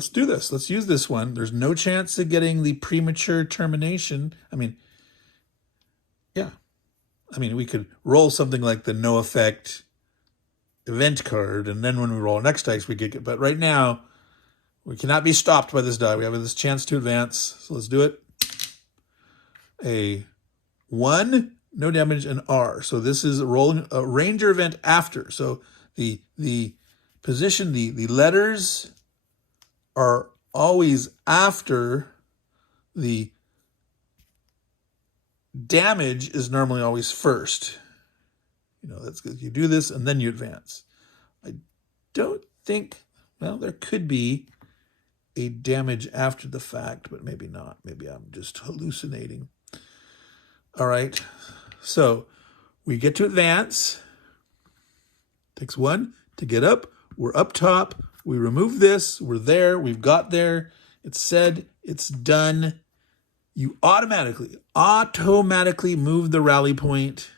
do this. Let's use this one. There's no chance of getting the premature termination. I mean, yeah. I mean, we could roll something like the no effect event card, and then when we roll our next dice, we get it. But right now, we cannot be stopped by this die. We have this chance to advance. So let's do it. A 1, no damage, and R. So this is a ranger event after. So the position, the letters are always after. The damage is normally always first. You know, that's good. You do this and then you advance. I don't think, well, there could be a damage after the fact, but maybe not. Maybe I'm just hallucinating. All right. So we get to advance. Takes 1 to get up. We're up top. We remove this. We're there. We've got there. It's said. It's done. You automatically move the rally point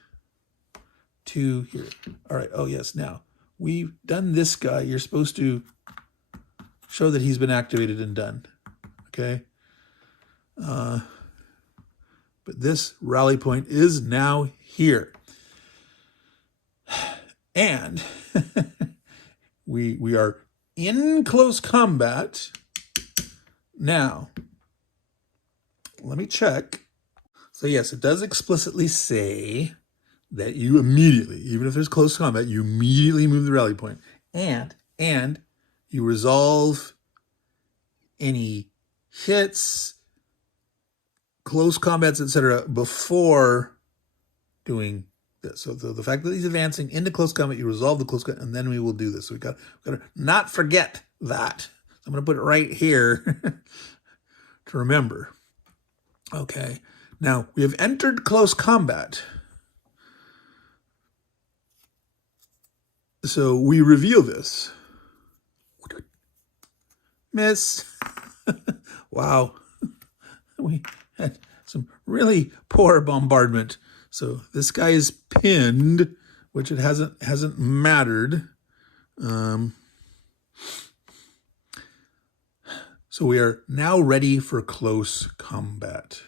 to here. All right. Oh, yes. Now, we've done this guy. You're supposed to show that he's been activated and done. Okay? But this rally point is now here. And we are in close combat. Now, let me check. So yes, it does explicitly say that you immediately, even if there's close combat, you immediately move the rally point. And you resolve any hits, close combats, etc. before doing this. So the fact that he's advancing into close combat, you resolve the close combat, and then we will do this. So we got to not forget that. So I'm going to put it right here to remember. Okay. Now, we have entered close combat. So we reveal this. Miss. Wow. We had some really poor bombardment. So this guy is pinned, which it hasn't mattered. So we are now ready for close combat.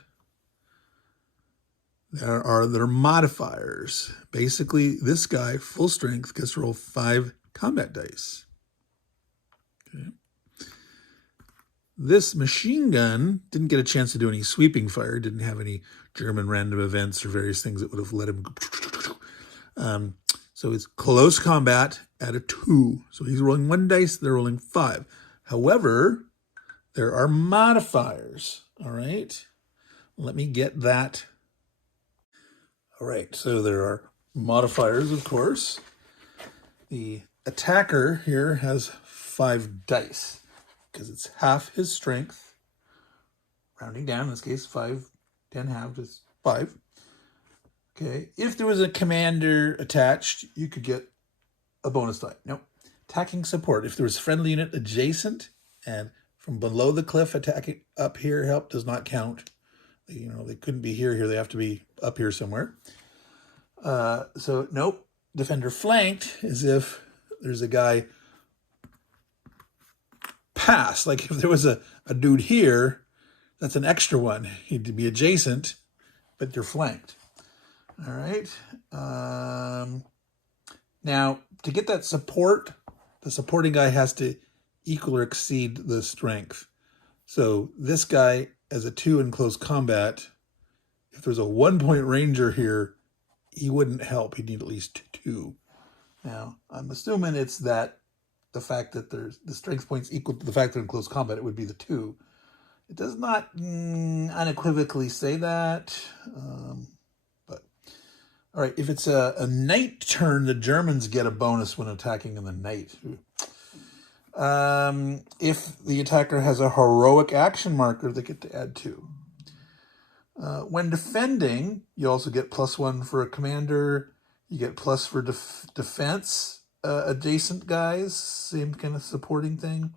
There are modifiers. Basically, this guy, full strength, gets to roll 5 combat dice. Okay. This machine gun didn't get a chance to do any sweeping fire, didn't have any German random events or various things that would have let him go. So it's close combat at a 2. So he's rolling 1 dice, they're rolling 5. However, there are modifiers, all right? Let me get that. All right, so there are modifiers, of course. The attacker here has 5 dice because it's half his strength. Rounding down, in this case, 5, 10 halved is 5. Okay, if there was a commander attached, you could get a bonus die. Nope. Attacking support. If there was friendly unit adjacent and from below the cliff attacking up here, help does not count. You know, they couldn't be here. They have to be up here somewhere. So, nope. Defender flanked is if there's a guy past. Like if there was a dude here, that's an extra one. He'd be adjacent, but you're flanked. All right. Now, to get that support, the supporting guy has to equal or exceed the strength. So this guy, as a 2 in close combat, if there's a 1-point ranger here, he wouldn't help. He'd need at least 2. Now, I'm assuming it's that the fact that there's the strength points equal to the fact that in close combat, it would be the 2. It does not unequivocally say that. All right, if it's a night turn, the Germans get a bonus when attacking in the night. If the attacker has a heroic action marker, they get to add 2. When defending, you also get +1 for a commander. You get plus for defense, adjacent guys, same kind of supporting thing.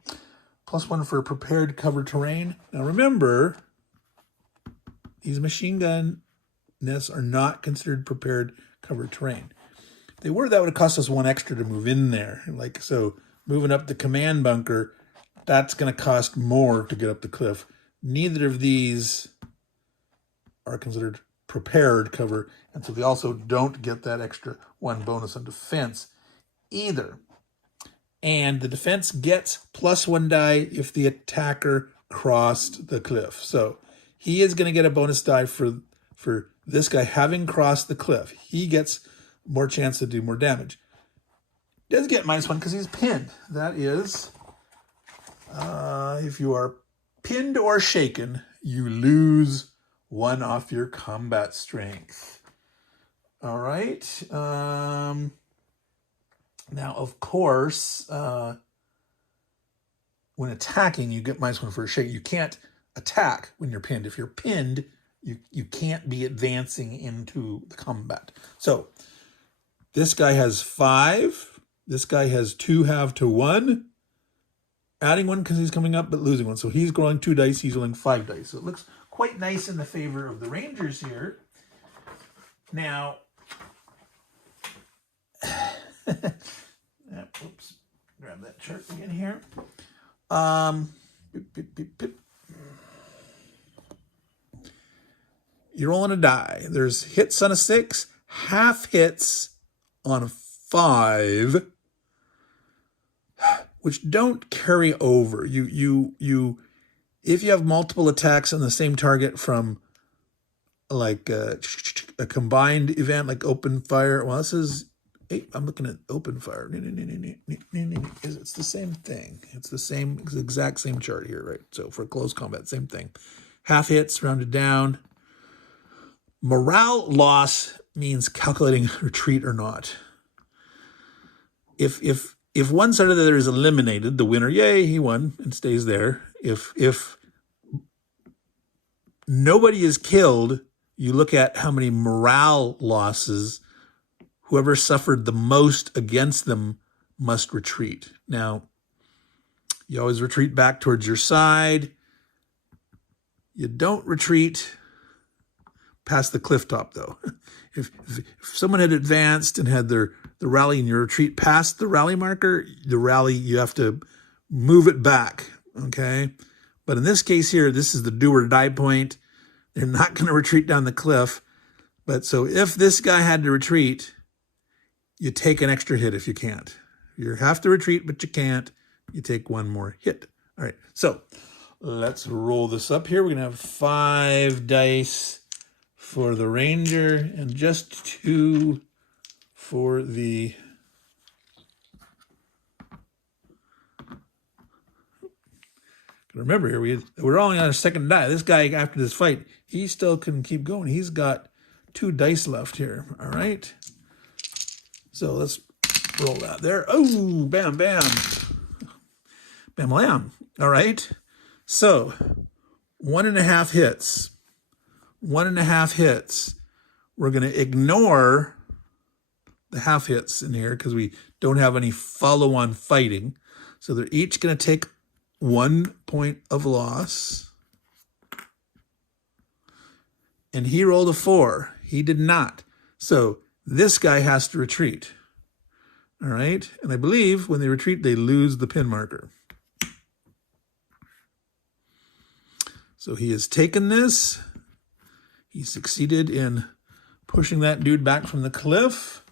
+1 for prepared cover terrain. Now remember, these machine gun nests are not considered prepared cover terrain. If they were, that would have cost us 1 extra to move in there. Like, so moving up the command bunker, that's going to cost more to get up the cliff. Neither of these are considered prepared cover, and so they also don't get that extra 1 bonus on defense either. And the defense gets +1 die if the attacker crossed the cliff. So he is going to get a bonus die for this guy having crossed the cliff. He gets more chance to do more damage. Does get -1 because he's pinned. That is, if you are pinned or shaken, you lose 1 off your combat strength. All right. Now, of course, when attacking, you get -1 for a shake. You can't attack when you're pinned. If you're pinned, you can't be advancing into the combat. So this guy has 5. This guy has 2 halved to 1. Adding 1 because he's coming up, but losing 1. So he's growing 2 dice. He's rolling 5 dice. So it looks quite nice in the favor of the Rangers here. Now, oops, grab that chart again here. You're rolling a die. There's hits on a 6, half hits on a 5, which don't carry over. If you have multiple attacks on the same target from like a combined event, like open fire. Well, this is, I'm looking at open fire. It's the same thing. It's the exact same chart here, right? So for close combat, same thing. Half hits, rounded down. Morale loss means calculating retreat or not. If one side of the other is eliminated, the winner, yay, he won and stays there. If nobody is killed, you look at how many morale losses. Whoever suffered the most against them must retreat. Now, you always retreat back towards your side. You don't retreat past the cliff top, though. If someone had advanced and had the rally and you retreat past the rally marker, the rally, you have to move it back, okay? But in this case here, this is the do or die point. They're not going to retreat down the cliff. But so if this guy had to retreat, you take an extra hit if you can't. You have to retreat, but you can't. You take 1 more hit. All right, so let's roll this up here. We're going to have 5 dice for the Ranger and just 2 for the... Remember here, we're only on our second die. This guy, after this fight, he still can keep going. He's got 2 dice left here, all right? So let's roll that there. Oh, bam, bam. Bam, lamb. All right. So 1.5 hits. 1.5 hits. We're going to ignore the half hits in here because we don't have any follow-on fighting. So they're each going to take 1 point of loss. And he rolled a 4. He did not. So this guy has to retreat. All right. And I believe when they retreat, they lose the pin marker. So he has taken this. He succeeded in pushing that dude back from the cliff.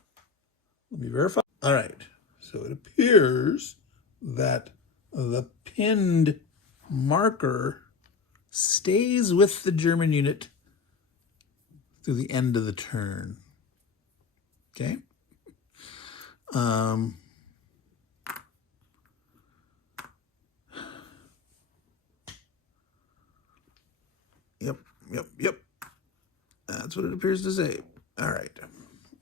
Let me verify. All right. So it appears that the pinned marker stays with the German unit through the end of the turn. Okay. Yep. That's what it appears to say. All right.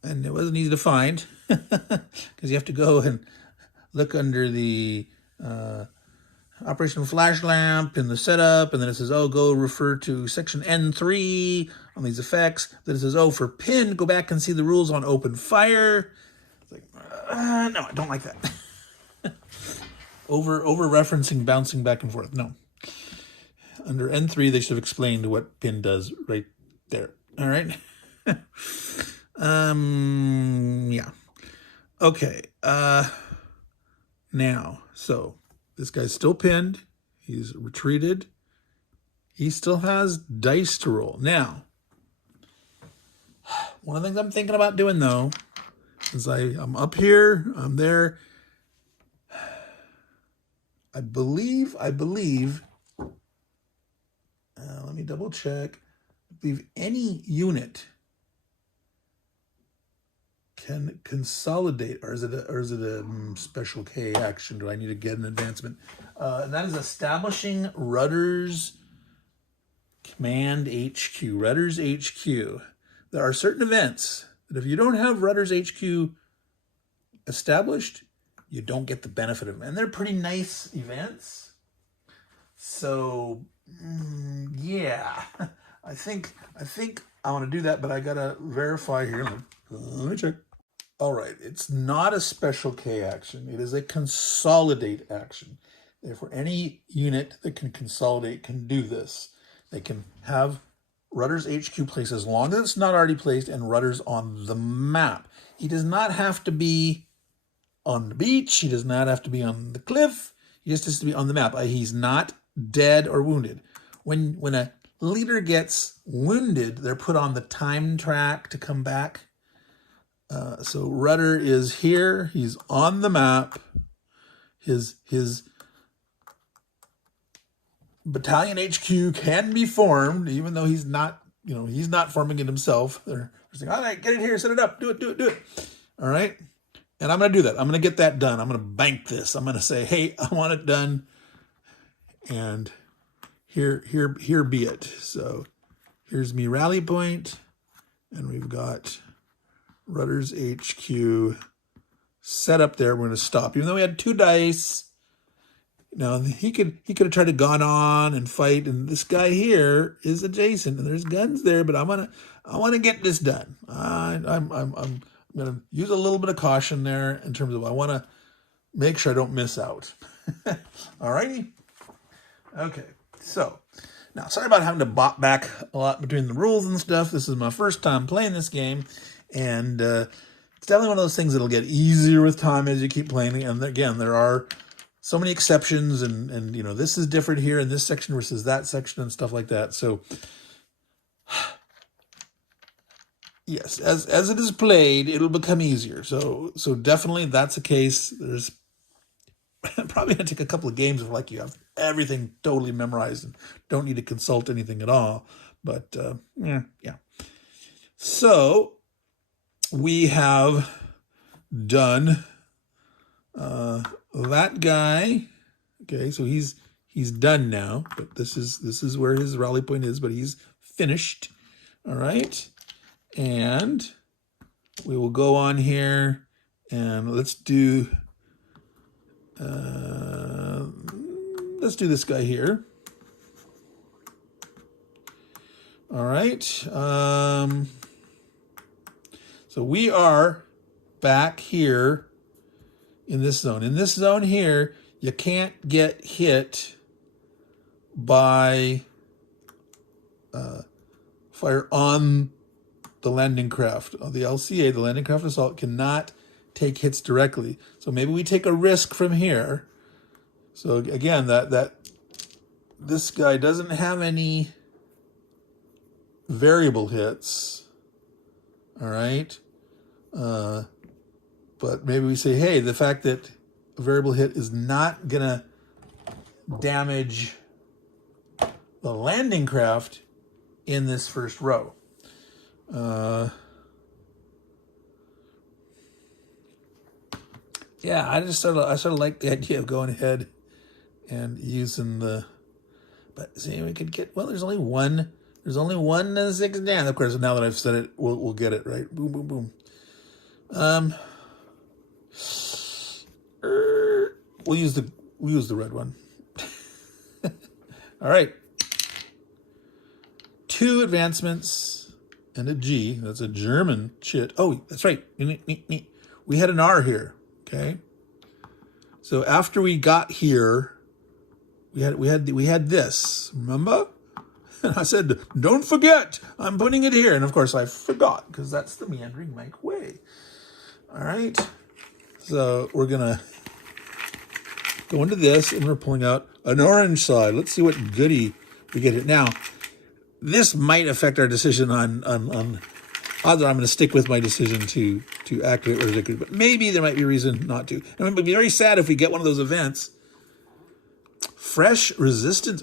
And it wasn't easy to find because you have to go and look under the operational flash lamp in the setup, and then it says, oh, go refer to section N3 on these effects. Then it says, oh, for pin, go back and see the rules on open fire. It's like, no, I don't like that. over referencing, bouncing back and forth. No. Under N3, they should have explained what pin does right there. All right. Yeah. Okay. Now, so this guy's still pinned. He's retreated. He still has dice to roll. Now, one of the things I'm thinking about doing, though, is I'm up here. I'm there. I believe, let me double check. I believe any unit can consolidate, or is it a special K action? Do I need to get an advancement? And that is establishing Rudder's Command HQ. Rudder's HQ. There are certain events that if you don't have Rudder's HQ established, you don't get the benefit of them. And they're pretty nice events. So, yeah, I think I want to do that, but I got to verify here. Let me check. All right, it's not a special K action. It is a consolidate action. Therefore, any unit that can consolidate can do this. They can have Rudder's HQ placed as long as it's not already placed and Rudder's on the map. He does not have to be on the beach. He does not have to be on the cliff. He just has to be on the map. He's not dead or wounded. When a leader gets wounded, they're put on the time track to come back. So Rudder is here. He's on the map. His battalion HQ can be formed, even though he's not forming it himself. They're saying, all right, get it here, set it up, do it. All right. And I'm going to do that. I'm going to get that done. I'm going to bank this. I'm going to say, hey, I want it done. And here be it. So here's me rally point, and we've got Rudder's HQ set up there. We're going to stop. Even though we had 2 dice, he could have tried to gone on and fight. And this guy here is adjacent, and there's guns there. But I want to get this done. I'm going to use a little bit of caution there in terms of I want to make sure I don't miss out. All righty. Okay. So now, sorry about having to bop back a lot between the rules and stuff. This is my first time playing this game. And it's definitely one of those things that'll get easier with time as you keep playing. And again, there are so many exceptions, and this is different here in this section versus that section and stuff like that. So yes, as it is played, it'll become easier. So definitely that's a case. There's probably gonna take a couple of games of like you have everything totally memorized and don't need to consult anything at all. But yeah. So we have done that guy. Okay, so he's done now, but this is where his rally point is, but he's finished. All right, and we will go on here and let's do this guy here. All right, so we are back here in this zone. In this zone here, you can't get hit by fire on the landing craft. The LCA, the landing craft assault, cannot take hits directly. So maybe we take a risk from here. So again, that this guy doesn't have any variable hits. All right. But maybe we say, hey, the fact that a variable hit is not going to damage the landing craft in this first row. Yeah, I sort of like the idea of going ahead and using the, but see, we could get, well, there's only one 6 down. Of course, now that I've said it, we'll get it, right? Boom, boom, boom. We'll use the red one. All right. 2 advancements and a G. That's a German chit. Oh, that's right. We had an R here. Okay. So after we got here, we had this. Remember? And I said, don't forget, I'm putting it here. And of course I forgot, because that's the Meandering Mike way. All right. So we're going to go into this, and we're pulling out an orange side. Let's see what goodie we get here. Now, this might affect our decision on odds are I'm going to stick with my decision to activate what is good, but maybe there might be a reason not to. And it would be very sad if we get one of those events. French resistance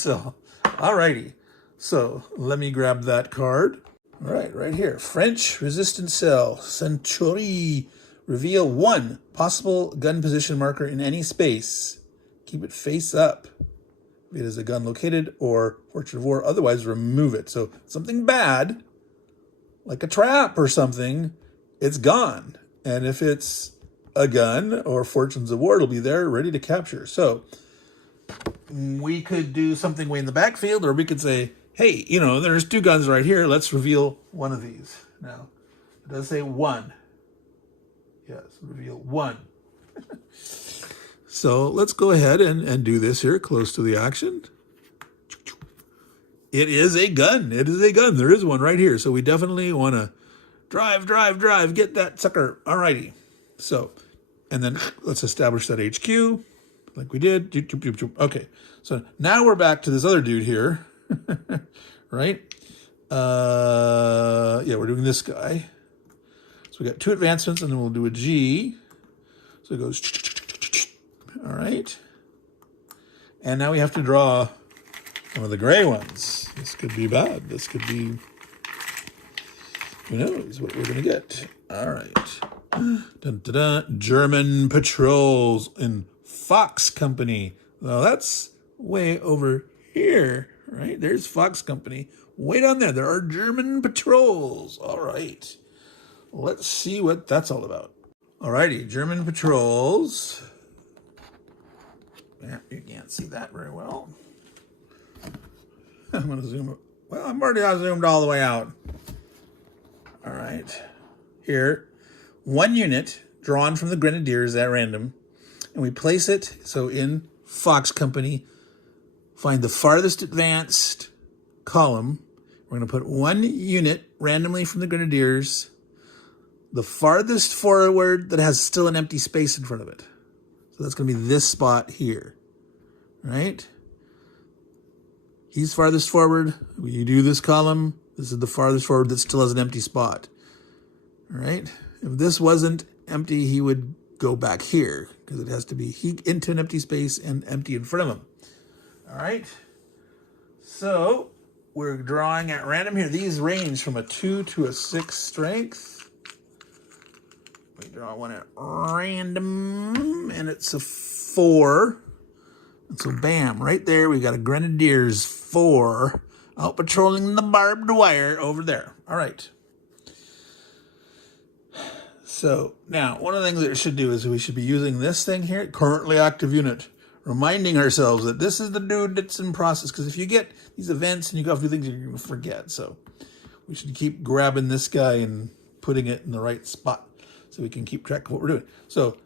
cell. Alrighty. So let me grab that card. All right here. French resistance cell. Century. Reveal 1 possible gun position marker in any space. Keep it face up if it is a gun located, or Fortune of War. Otherwise, remove it. So something bad, like a trap or something, it's gone. And if it's a gun or Fortunes of War, it'll be there ready to capture. So we could do something way in the backfield, or we could say, hey, there's 2 guns right here. Let's reveal one of these. Now, it does say 1. Yes, reveal 1. So let's go ahead and do this here close to the action. It is a gun. It is a gun. There is one right here. So we definitely want to drive, get that sucker. Alrighty. So, and then let's establish that HQ like we did. Okay. So now we're back to this other dude here. Right? Yeah, we're doing this guy. So we got 2 advancements, and then we'll do a G. So it goes, all right. And now we have to draw one of the gray ones. This could be bad. This could be, who knows what we're going to get. All right. Dun, dun, dun. German patrols in Fox Company. Well, that's way over here, right? There's Fox Company. Way down there. There are German patrols. All right. Let's see what that's all about. Alrighty, German patrols. Yeah, you can't see that very well. I'm going to zoom up. Well, I'm already zoomed all the way out. All right. Here, 1 unit drawn from the Grenadiers at random, and we place it, so in Fox Company, find the farthest advanced column. We're going to put 1 unit randomly from the Grenadiers, the farthest forward that has still an empty space in front of it. So that's going to be this spot here, right? He's farthest forward. You do this column. This is the farthest forward that still has an empty spot, all right? If this wasn't empty, he would go back here because it has to be into an empty space and empty in front of him. All right. So we're drawing at random here. These range from a 2 to a 6 strength. We draw one at random, and it's a 4. And so bam, right there, we got a Grenadier's 4 out patrolling the barbed wire over there. All right. So now, one of the things that it should do is we should be using this thing here, currently active unit, reminding ourselves that this is the dude that's in process. Because if you get these events and you go off do things, you're going to forget. So we should keep grabbing this guy and putting it in the right spot so we can keep track of what we're doing. So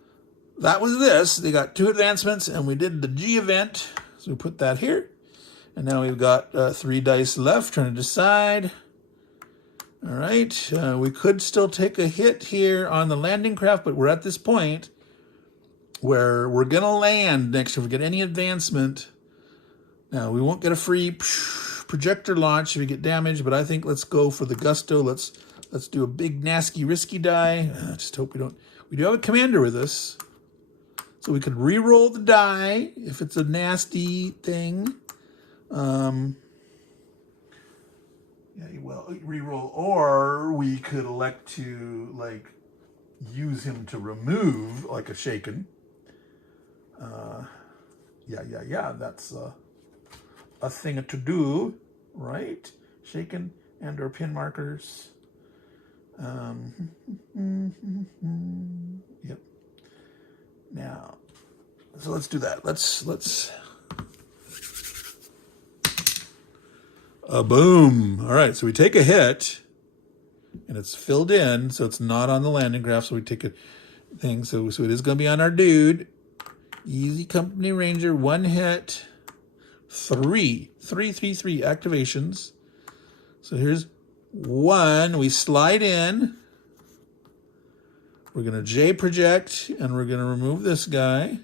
that was this. They got 2 advancements, and we did the G event. So we put that here. And now we've got 3 dice left, trying to decide. All right. We could still take a hit here on the landing craft, but we're at this point where we're going to land next if we get any advancement. Now, we won't get a free projector launch if we get damaged, but I think let's go for the gusto. Let's do a big, nasty, risky die. I just hope we don't. We do have a commander with us, so we could re-roll the die if it's a nasty thing. Yeah, well, re-roll, or we could elect to, like, use him to remove, like, a shaken. Yeah, that's a thing to do, right? Shaken and or pin markers. Yep. Now, so let's do that. Let's. Boom. All right, so we take a hit, and it's filled in, so it's not on the landing craft, so we take a thing. So it is going to be on our dude. Easy Company Ranger, 1 hit, 3 activations. So here's 1. We slide in. We're going to J project, and we're going to remove this guy.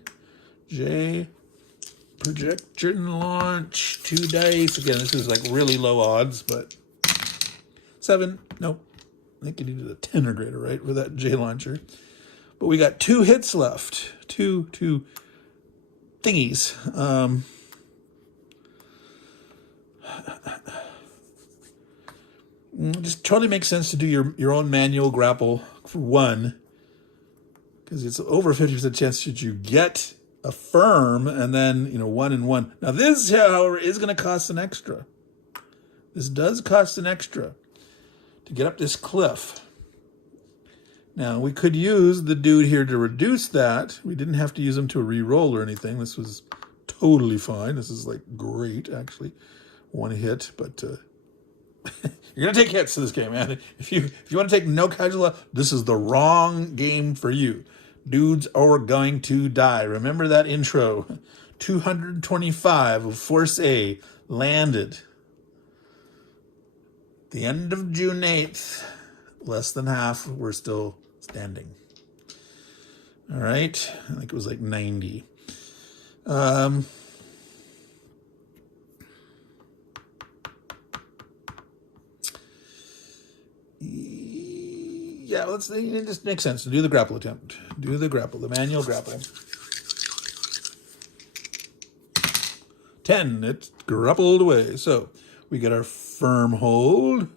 J projector and launch, 2 dice. Again, this is like really low odds, but 7. Nope. I think you needed a 10 or greater, right, for that J launcher. But we got 2 hits left. Two thingies. Just totally makes sense to do your own manual grapple for 1, because it's over a 50% chance that you get a firm, and then 1 and 1. Now this, however, is going to cost an extra. This does cost an extra to get up this cliff. Now we could use the dude here to reduce that. We didn't have to use him to re-roll or anything. This was totally fine. This is like great, actually. 1 hit, but you're gonna take hits to this game, man. If you want to take no casual, this is the wrong game for you. Dudes are going to die. Remember that intro. 225 of Force A landed. The end of June 8th. Less than half were still standing. All right. I think it was like 90. Yeah, it just makes sense to do the grapple attempt. Do the grapple, the manual grapple. 10, it's grappled away. So we get our firm hold.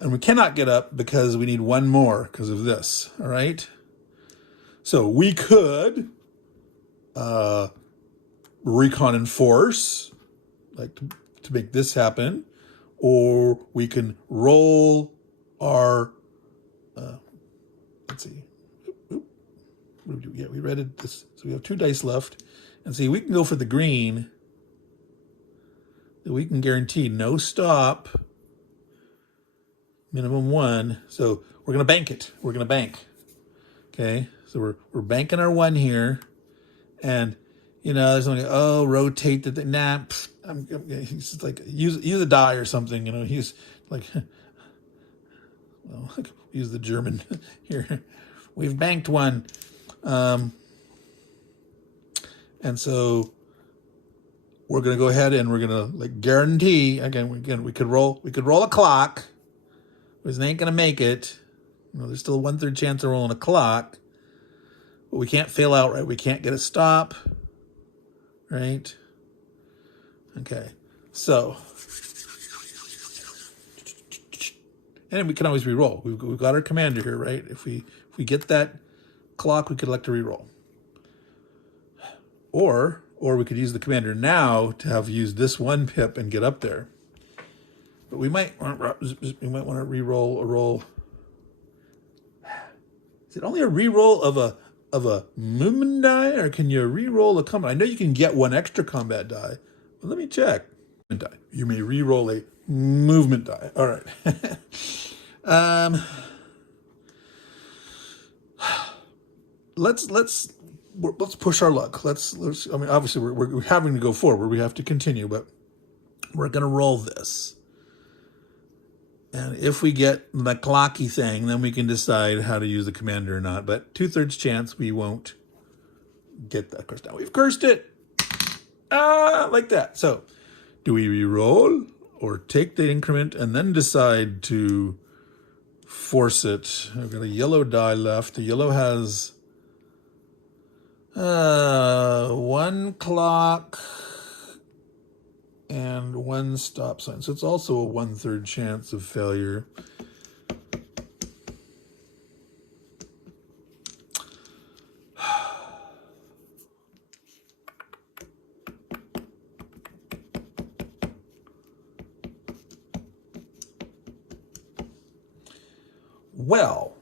And we cannot get up because we need 1 more because of this, all right? So we could recon and force, like to make this happen. Or we can roll our, let's see. What do we do? Yeah, we read it. So we have 2 dice left. And see, we can go for the green. We can guarantee no stop. Minimum 1. So we're going to bank it. We're going to bank. Okay? So we're banking our 1 here. And, there's only, rotate the thing. Nah, he's just like, use a die or something. He's like, well, use the German here. We've banked 1. And so we're going to go ahead and we're going to guarantee, again, we could roll a clock. It ain't going to make it. You know, there's still a 1/3 chance of rolling a clock, but we can't fail out, right? We can't get a stop, right? Okay, so, and we can always re-roll. We've got our commander here, right? If we get that clock, we could elect to re-roll. Or we could use the commander now to have used this 1 pip and get up there. But we might want to re-roll a roll. Is it only a re-roll of a movement die, or can you re-roll a combat? I know you can get 1 extra combat die, but let me check. Die. You may re-roll a movement die. All right. Let's push our luck. Let's. I mean, obviously we're having to go forward. We have to continue, but we're going to roll this. And if we get the clocky thing, then we can decide how to use the commander or not. But 2/3 chance we won't get that curse. Now we've cursed it. Like that. So, do we re-roll or take the increment and then decide to force it? I've got a yellow die left. The yellow has 1 clock and 1 stop sign. So it's also a 1/3 chance of failure. Well.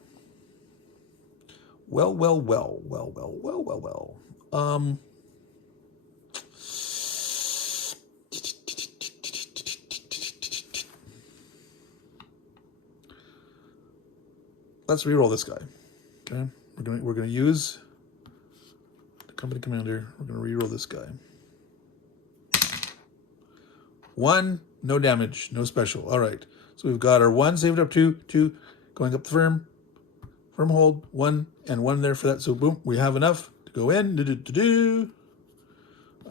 Let's re-roll this guy. Okay, we're gonna use the company commander. We're gonna re-roll this guy. 1, no damage, no special. All right. So we've got our 1 saved up, 2 going up the firm hold, 1 and 1 there for that. So boom, we have enough to go in.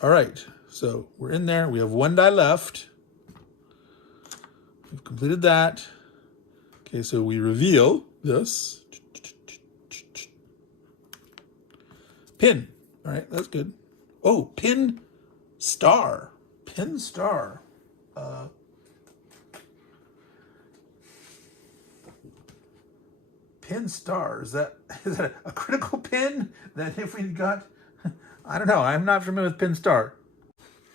All right. So we're in there. We have 1 die left. We've completed that. Okay, so we reveal this. Pin. All right, that's good. Oh, pin star. Pin star. Pin star. Is that a critical pin? That if we got, I don't know. I'm not familiar with pin star.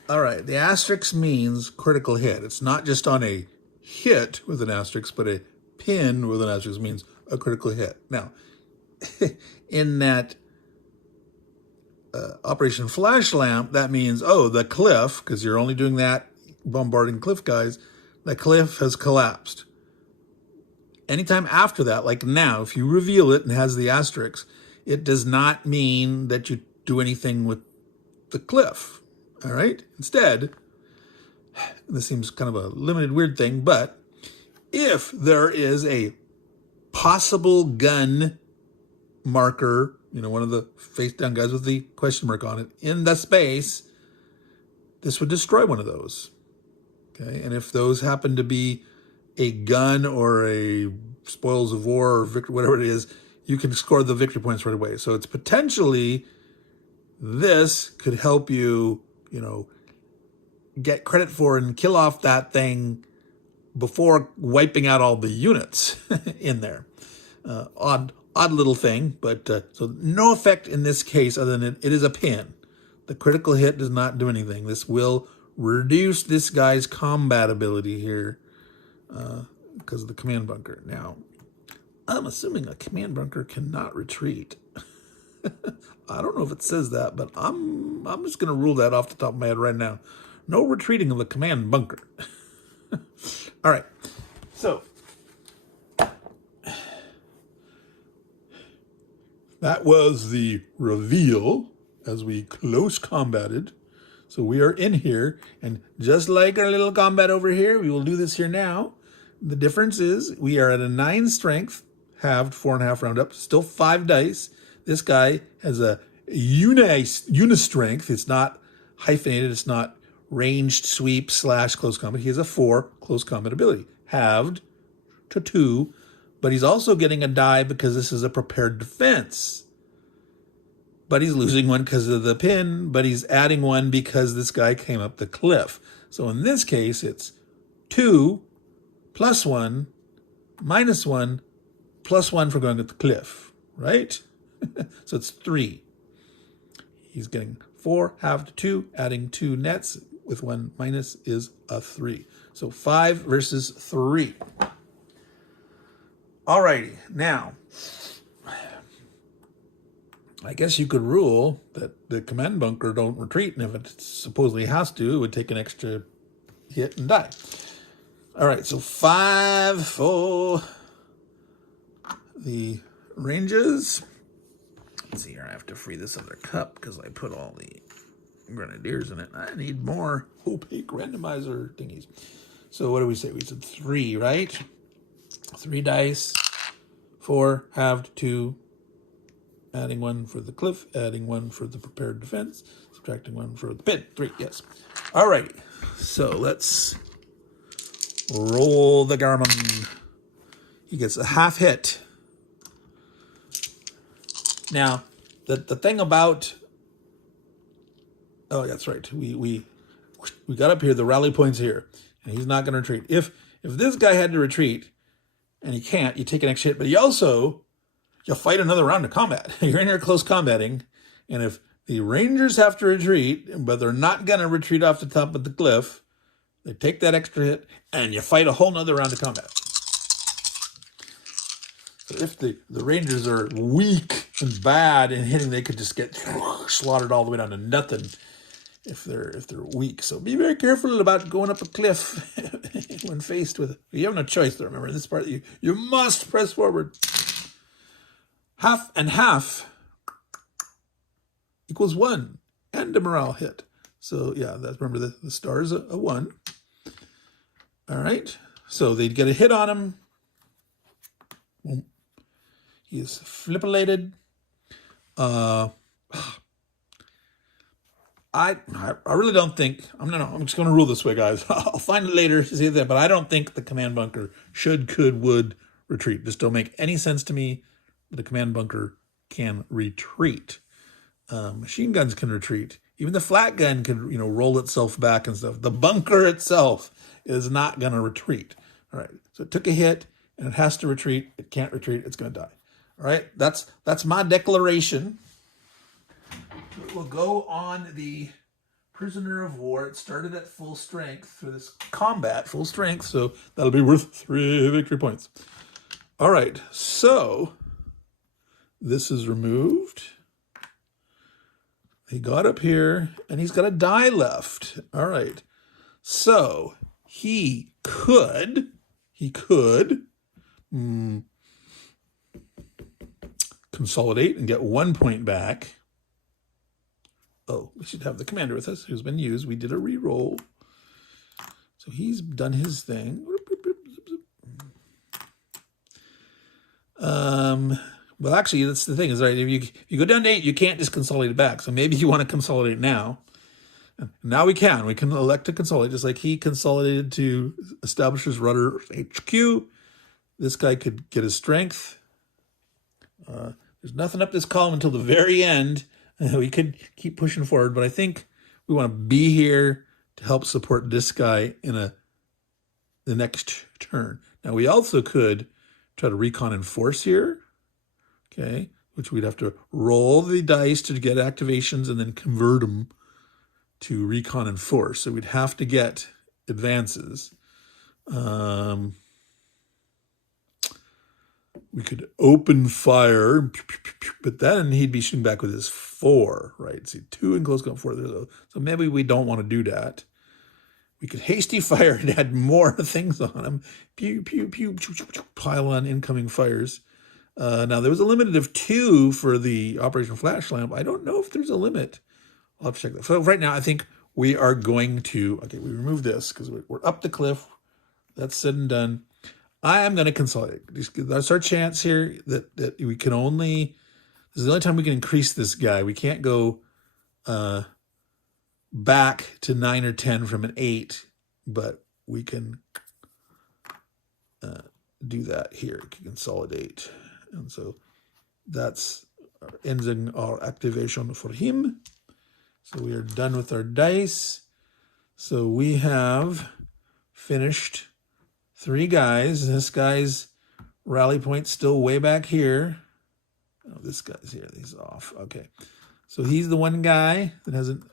All right, the asterisk means critical hit. It's not just on a hit with an asterisk, but a pin with an asterisk means a critical hit. Now, in that Operation Flash Lamp, that means, oh, the cliff, because you're only doing that bombarding cliff guys, the cliff has collapsed. Anytime after that, like now, if you reveal it and has the asterisk, it does not mean that you do anything with the cliff, all right? Instead, this seems kind of a limited weird thing, but if there is a possible gun marker, you know, one of the face down guys with the question mark on it in the space, this would destroy one of those. Okay, and if those happen to be a gun or a spoils of war or victory, whatever it is, you can score the victory points right away. So it's potentially, this could help you, you know, get credit for and kill off that thing before wiping out all the units in there. Odd little thing, but so no effect in this case other than it is a pin. The critical hit does not do anything. This will reduce this guy's combat ability here because of the command bunker. Now, I'm assuming a command bunker cannot retreat. I don't know if it says that, but I'm just going to rule that off the top of my head right now. No retreating of the command bunker. All right, so that was the reveal as we close combated. So we are in here, and just like our little combat over here, we will do this here now. The difference is we are at a 9 strength, halved 4.5 round up, still 5 dice. This guy has a uni-strength. It's not hyphenated. It's not ranged sweep / close combat. He has a 4 close combat ability, halved to 2, But he's also getting a die because this is a prepared defense. But he's losing one because of the pin, but he's adding one because this guy came up the cliff. So in this case, it's 2 plus 1 minus 1 plus 1 for going up the cliff, right? So it's 3. He's getting 4 halved to 2, adding 2 nets with 1 minus is a 3. So 5 versus 3. Alrighty, now, I guess you could rule that the command bunker don't retreat, and if it supposedly has to, it would take an extra hit and die. All right, so 5 for the ranges. Let's see here, I have to free this other cup because I put all the grenadiers in it. I need more opaque randomizer thingies. So what do we say? We said 3, right? 3 dice, 4 halved 2, adding 1 for the cliff, adding 1 for the prepared defense, subtracting 1 for the pin. 3, yes. All right, so let's roll the Garmin. He gets a half hit. Now, the thing about, oh, that's right. We got up here. The rally point's here, and he's not going to retreat. If this guy had to retreat, and he can't, you take an extra hit. But you'll fight another round of combat. You're in here close combating, and if the Rangers have to retreat, but they're not going to retreat off the top of the cliff, they take that extra hit, and you fight a whole nother round of combat. So if the Rangers are weak and bad in hitting, they could just get slaughtered all the way down to nothing if they're weak. So be very careful about going up a cliff when faced with it. You have no choice, though. Remember, in this part, you must press forward. Half and half equals 1 and a morale hit. So yeah, remember the star is a 1. All right, so they'd get a hit on him. He is flippulated. I really don't think, I'm just going to rule this way, guys. I'll find it later to see that, but I don't think the command bunker would retreat. This don't make any sense to me that a command bunker can retreat. Machine guns can retreat. Even the flat gun can, roll itself back and stuff. The bunker itself is not going to retreat. All right, so it took a hit, and it has to retreat. It can't retreat. It's going to die. All right, that's my declaration. We'll go on the prisoner of war. It started at full strength for this combat, full strength, so that'll be worth 3 victory points. All right, so this is removed. He got up here, and he's got a die left. All right, so he could consolidate and get 1 point back. Oh, we should have the commander with us, who's been used. We did a re-roll. So he's done his thing. Well, actually, that's the thing, is right. If you go down to 8, you can't just consolidate back. So maybe you want to consolidate now. Now we can. We can elect to consolidate, just like he consolidated to establish his rudder HQ. This guy could get his strength. There's nothing up this column until the very end. We could keep pushing forward, but I think we want to be here to help support this guy in the next turn. Now, we also could try to recon and force here, okay, which we'd have to roll the dice to get activations and then convert them to recon and force. So we'd have to get advances. We could open fire, but then he'd be shooting back with his 4, right? See, 2 in close combat, 4 there. So maybe we don't want to do that. We could hasty fire and add more things on him. Pew, pew, pew, pew, pew, pew, pile on incoming fires. Now, there was a limit of 2 for the Operation Flash Lamp. I don't know if there's a limit. I'll have to check that. So right now, I think we are going to, okay, we remove this because we're up the cliff. That's said and done. I am going to consolidate. That's our chance here that we can only, this is the only time we can increase this guy. We can't go back to 9 or 10 from an 8, but we can do that here. You can consolidate. And so that's ending our activation for him. So we are done with our dice. So we have finished 3 guys. This guy's rally point's still way back here. Oh, this guy's here. He's off. Okay. So he's the one guy that hasn't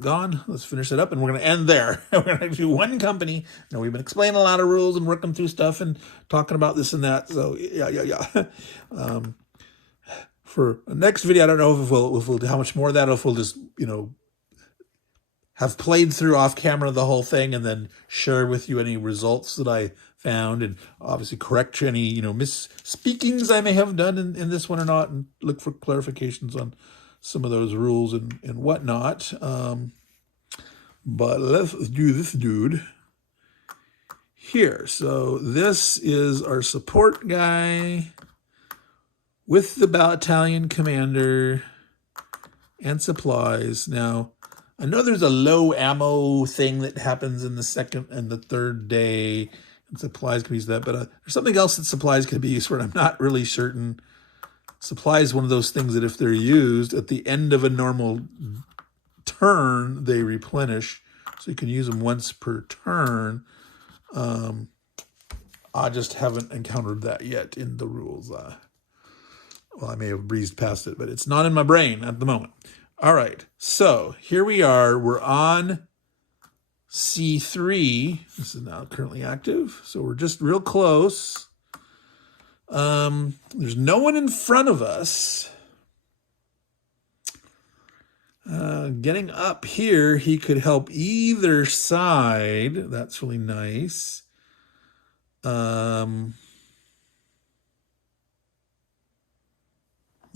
gone. Let's finish it up, and we're going to end there. We're going to do one company. Now, we've been explaining a lot of rules and working through stuff and talking about this and that. So, yeah. For the next video, I don't know if we'll do how much more of that, or if we'll just, have played through off camera the whole thing and then share with you any results that I found, and obviously correct any, misspeakings I may have done in this one or not, and look for clarifications on some of those rules and whatnot. But let's do this dude here. So this is our support guy with the battalion commander and supplies. Now, I know there's a low ammo thing that happens in the second and the third day, and supplies can be used for that, but there's something else that supplies can be used for, and I'm not really certain. Supply is one of those things that if they're used at the end of a normal turn, they replenish, so you can use them once per turn. I just haven't encountered that yet in the rules. Well, I may have breezed past it, but it's not in my brain at the moment. All right, so here we are. We're on C3. This is now currently active, so we're just real close. There's no one in front of us. Getting up here, he could help either side. That's really nice.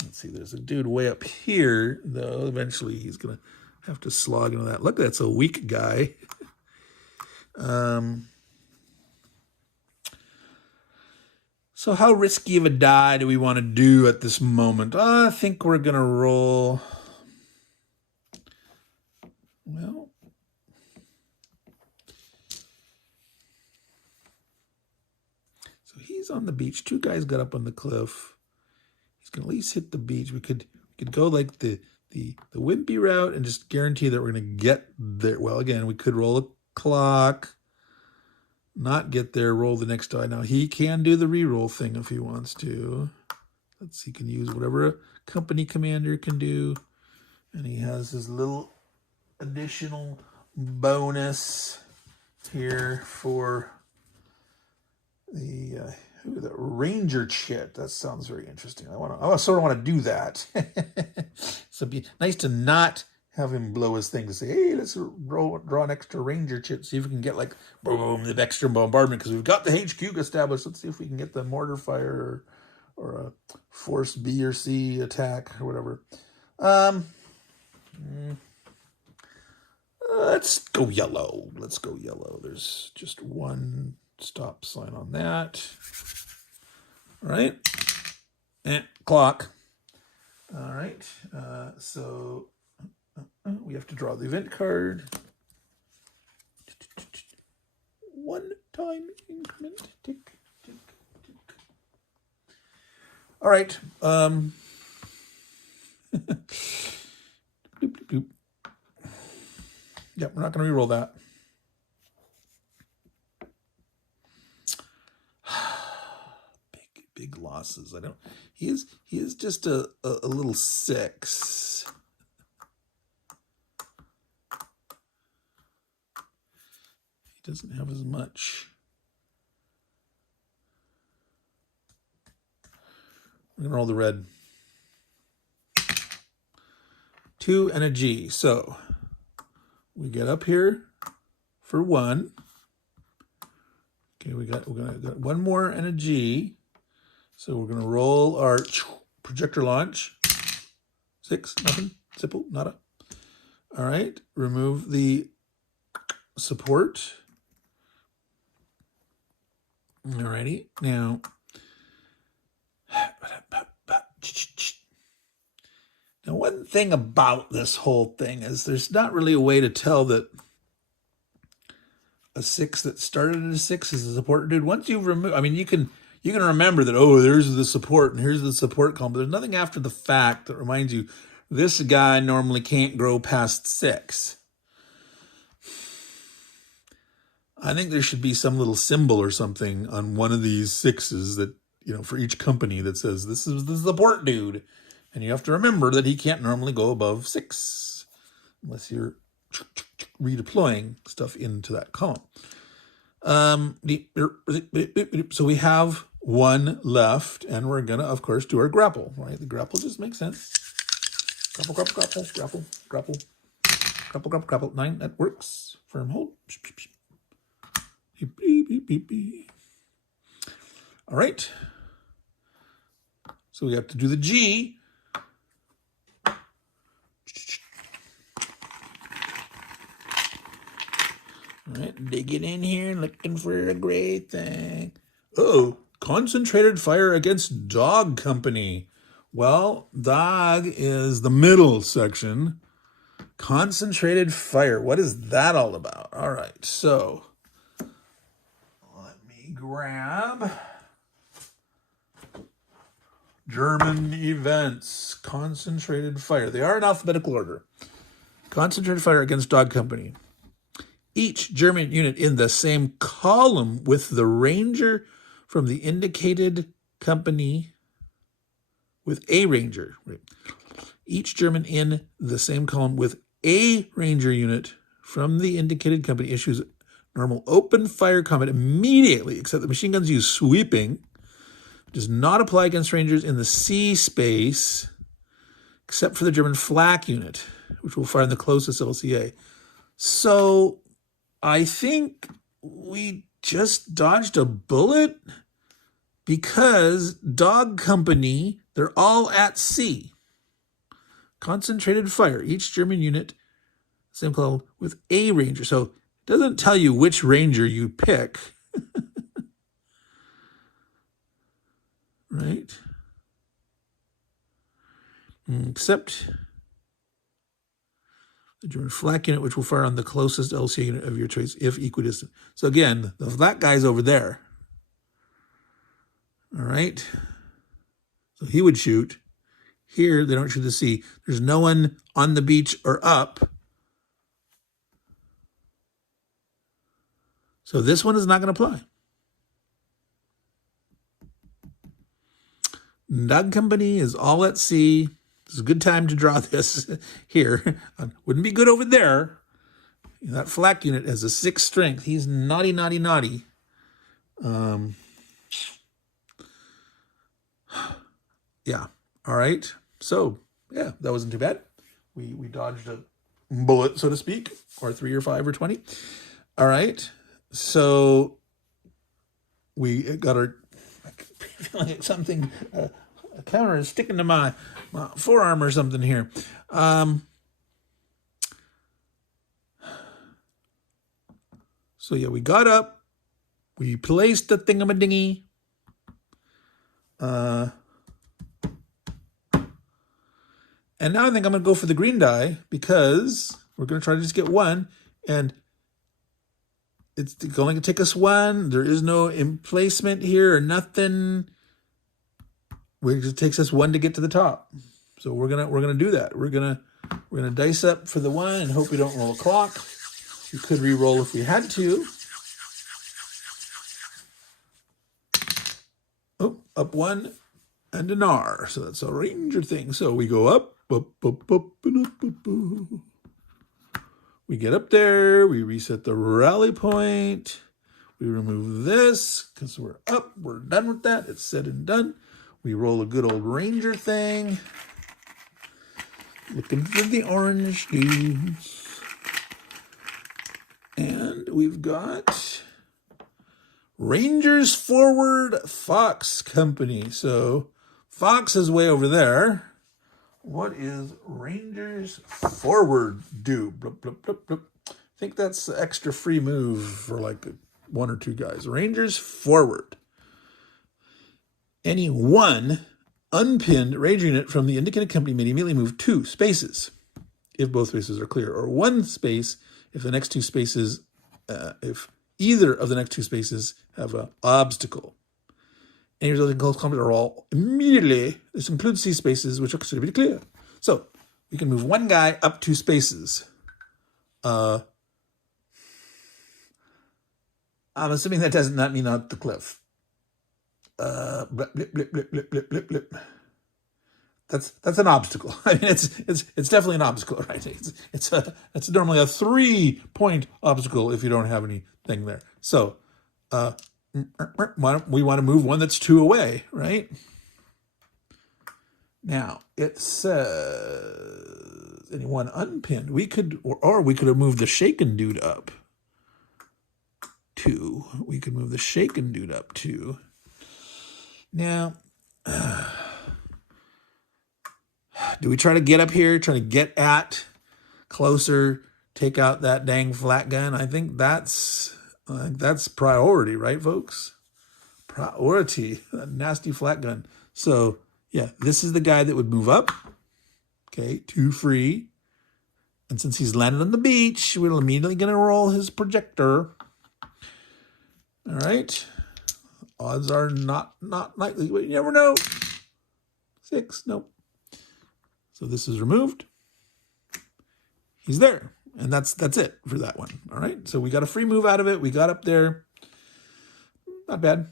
Let's see, there's a dude way up here, though. Eventually he's going to have to slog into that. Look, that's a weak guy. So how risky of a die do we want to do at this moment? I think we're going to roll... Well... So he's on the beach. 2 guys got up on the cliff. He's going to at least hit the beach. We could go like the wimpy route and just guarantee that we're going to get there. Well, again, we could roll a clock, not get there, roll the next die. Now, he can do the reroll thing if he wants to. He can use whatever a company commander can do. And he has his little additional bonus here for the ranger chit. That sounds very interesting. I sort of want to do that. So it'd be nice to not have him blow his thing to say, hey, let's draw an extra ranger chit, see if we can get like boom, the extra bombardment, because we've got the HQ established. Let's see if we can get the mortar fire or a force B or C attack or whatever. Let's go yellow. There's just one stop sign on that. All right. Clock. All right. So we have to draw the event card. 1 time increment. Tick, tick, tick. All right. Bloop, bloop, bloop. Yep, we're not going to re-roll that. Big losses. He is just a little 6. He doesn't have as much. We're going to roll the red. 2 and a G. So we get up here for 1. Okay, we got one more and a G. So we're going to roll our projector launch. 6, nothing, simple, nada. All right, remove the support. All righty, now. Now, one thing about this whole thing is there's not really a way to tell that a 6 that started at a 6 is a support dude. Once you've removed, I mean, you can remember that, oh, there's the support and here's the support column, but there's nothing after the fact that reminds you this guy normally can't grow past 6. I think there should be some little symbol or something on one of these 6s that, for each company that says this is the support dude. And you have to remember that he can't normally go above 6 unless you're redeploying stuff into that column. So we have 1 left, and we're going to, of course, do our grapple, right? The grapple just makes sense. Grapple, grapple, grapple, grapple, grapple, grapple, grapple, grapple. 9, that works. Firm hold. All right. So we have to do the G. All right, digging in here, looking for a great thing. Oh, concentrated fire against dog company. Well, dog is the middle section. Concentrated fire. What is that all about? All right, so let me grab German events. Concentrated fire. They are in alphabetical order. Concentrated fire against dog company. Each German unit in the same column with the ranger from the indicated company with a ranger. Each German in the same column with a ranger unit from the indicated company issues normal open fire combat immediately, except the machine guns use sweeping. Does not apply against rangers in the C space, except for the German flak unit, which will fire in the closest LCA. So I think we just dodged a bullet because dog company, they're all at C. Concentrated fire, each German unit, same column, with a ranger. So it doesn't tell you which ranger you pick. Right? Except the German flak unit, which will fire on the closest LCA unit of your choice if equidistant. So again, the flak guy's over there. All right? So he would shoot. Here, they don't shoot the C. There's no one on the beach or up. So this one is not going to apply. Dog company is all at sea. It's a good time to draw this here. Wouldn't be good over there. That flak unit has a 6 strength. He's naughty, naughty, naughty. Yeah. All right. So, yeah, that wasn't too bad. We dodged a bullet, so to speak, or 3 or 5 or 20. All right. So we got our, I feel like something, a counter is sticking to my forearm or something here. So yeah, we got up, we placed the thingamadingy. And now I think I'm going to go for the green die because we're going to try to just get 1. And it's only going to take us 1. There is no emplacement here or nothing. It just takes us 1 to get to the top. So we're gonna do that. We're gonna dice up for the 1 and hope we don't roll a clock. We could re-roll if we had to. Oh, up 1 and an R. So that's a ranger thing. So we go up, up, up, up, and up, up, up. We get up there. We reset the rally point. We remove this because we're up. We're done with that. It's said and done. We roll a good old ranger thing. Looking for the orange dudes. And we've got Rangers Forward Fox Company. So Fox is way over there. What is Rangers Forward do? Blup, blup, blup, blup. I think that's the extra free move for like 1 or 2 guys. Rangers Forward. Any 1 unpinned ranger unit from the indicated company may immediately move 2 spaces if both spaces are clear, or 1 space if the next 2 spaces, if either of the next two spaces have an obstacle. Any resulting close combat are all immediately. This includes C spaces, which are considered to be clear. So we can move one guy up 2 spaces. I'm assuming that does not mean up the cliff. Blip, blip, blip, blip, blip, blip, blip, blip. That's an obstacle. I mean, it's definitely an obstacle, right? It's normally a 3-point obstacle if you don't have anything there. So we want to move one that's 2 away, right? Now it says anyone unpinned. We could, or we could have moved the shaken dude up 2. We could move the shaken dude up 2. Now. Do we try to get up here, try to get at closer, take out that dang flat gun? I think that's priority, right, folks? Priority, that nasty flat gun. So, yeah, this is the guy that would move up. Okay, 2 free. And since he's landed on the beach, we're immediately going to roll his projector. All right. Odds are not likely, but you never know. 6, nope. So this is removed. He's there. And that's it for that one. All right. So we got a free move out of it. We got up there. Not bad.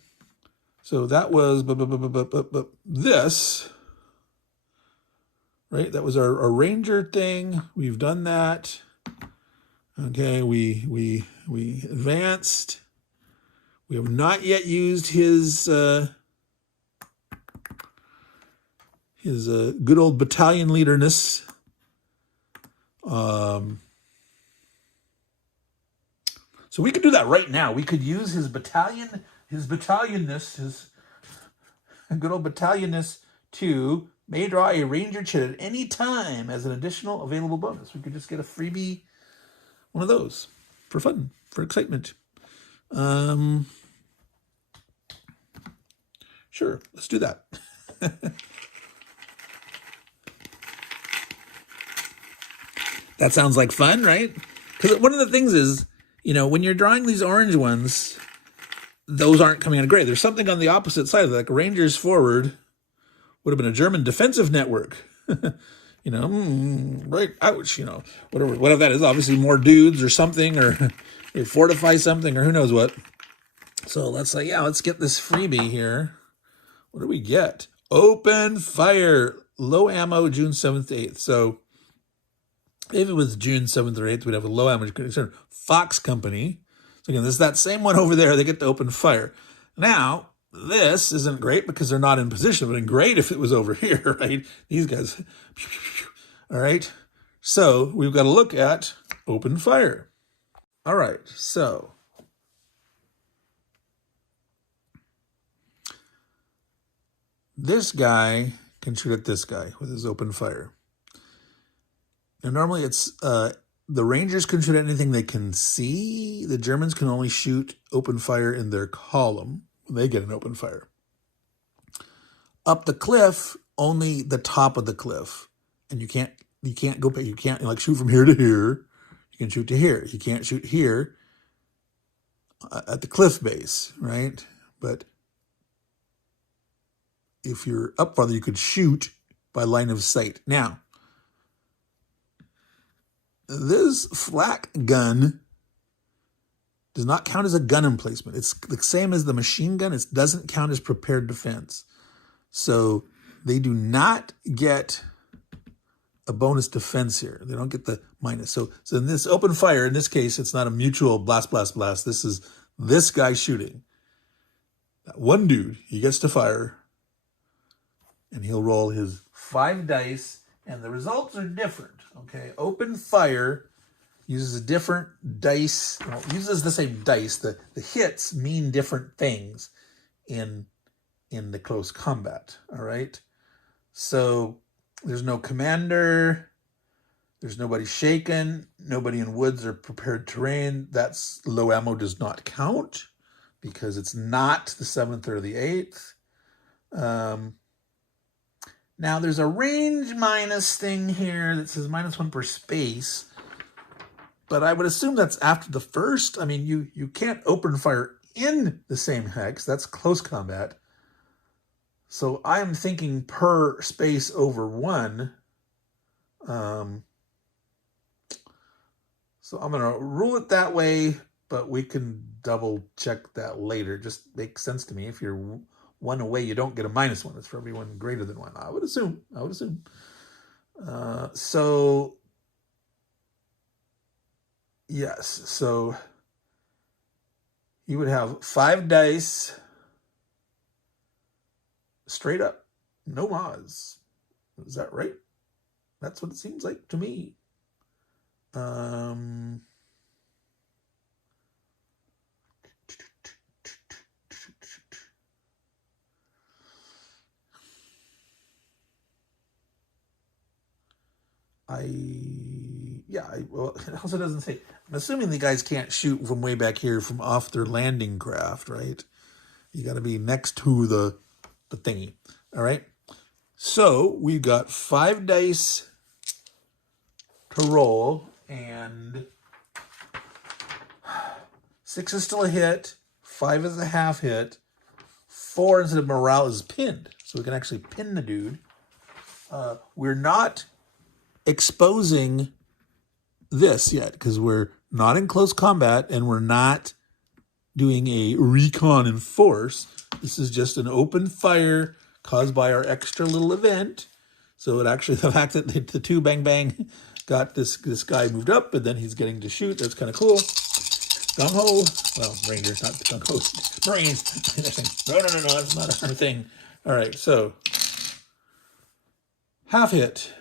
So that was this. Right? That was our ranger thing. We've done that. Okay, we advanced. We have not yet used his good old battalion leaderness. So we could do that right now. We could use his battalionness, his good old battalionness to may draw a ranger chit at any time as an additional available bonus. We could just get a freebie, one of those, for fun, for excitement. Sure, let's do that. That sounds like fun, right? Because one of the things is, when you're drawing these orange ones, those aren't coming out of gray. There's something on the opposite side of that. Like Rangers forward would have been a German defensive network. Right, ouch, whatever that is. Obviously more dudes or something, or they fortify something, or who knows what. So let's say, let's get this freebie here. What do we get? Open fire, low ammo, June 7th to 8th. So if it was June 7th or 8th, we'd have a low ammo concern. Fox Company. So again, this is that same one over there. They get to open fire. Now, this isn't great because they're not in position. It would have been great if it was over here, right? These guys. All right. So we've got to look at open fire. All right. So this guy can shoot at this guy with his open fire. Now, normally it's the Rangers can shoot at anything they can see. The Germans can only shoot open fire in their column when they get an open fire. Up the cliff, only the top of the cliff, and you can't like shoot from here to here. You can shoot to here. You can't shoot here at the cliff base, right? But if you're up farther, you could shoot by line of sight. Now, this flak gun does not count as a gun emplacement. It's the same as the machine gun. It doesn't count as prepared defense. So they do not get a bonus defense here. They don't get the minus. So in this open fire, in this case, it's not a mutual blast, blast, blast. This is this guy shooting. That one dude, he gets to fire, and he'll roll his 5 dice, and the results are different. Okay, open fire uses a different dice. Well, uses the same dice. The hits mean different things in the close combat. All right, so there's no commander. There's nobody shaken. Nobody in woods or prepared terrain. That's low ammo does not count because it's not the 7th or the 8th. Now, there's a range minus thing here that says -1 per space. but I would assume that's after the first. I mean, you can't open fire in the same hex. That's close combat. So I'm thinking per space over 1. So I'm going to rule it that way, but we can double check that later. It just makes sense to me. If you're 1 away, you don't get a -1. It's for everyone greater than 1. I would assume. So yes, so you would have 5 dice straight up, no mods. Is that right? That's what it seems like to me. Well, it also doesn't say. I'm assuming the guys can't shoot from way back here from off their landing craft, right? You got to be next to the thingy. All right. So we've got 5 dice to roll, and 6 is still a hit, 5 is a half hit, 4 instead of morale is pinned, so we can actually pin the dude. We're not exposing this yet because we're not in close combat and we're not doing a recon and force. This is just an open fire caused by our extra little event. So it actually, the fact that the 2 bang bang got this guy moved up and then he's getting to shoot, that's kind of cool. Gung ho. Well, Rangers, not gung ho. Marines. No, that's not our thing. All right, so half hit,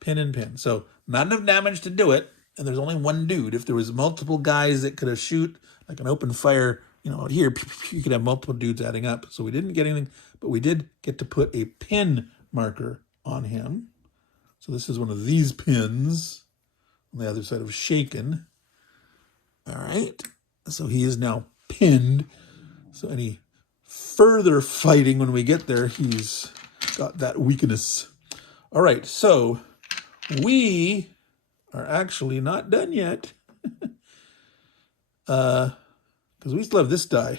pin and pin. So not enough damage to do it, and there's only 1 dude. If there was multiple guys that could have shoot, like an open fire, out here, you could have multiple dudes adding up. So we didn't get anything, but we did get to put a pin marker on him. So this is one of these pins on the other side of shaken. All right. So he is now pinned. So any further fighting when we get there, he's got that weakness. All right. So we are actually not done yet. Because we still have this die,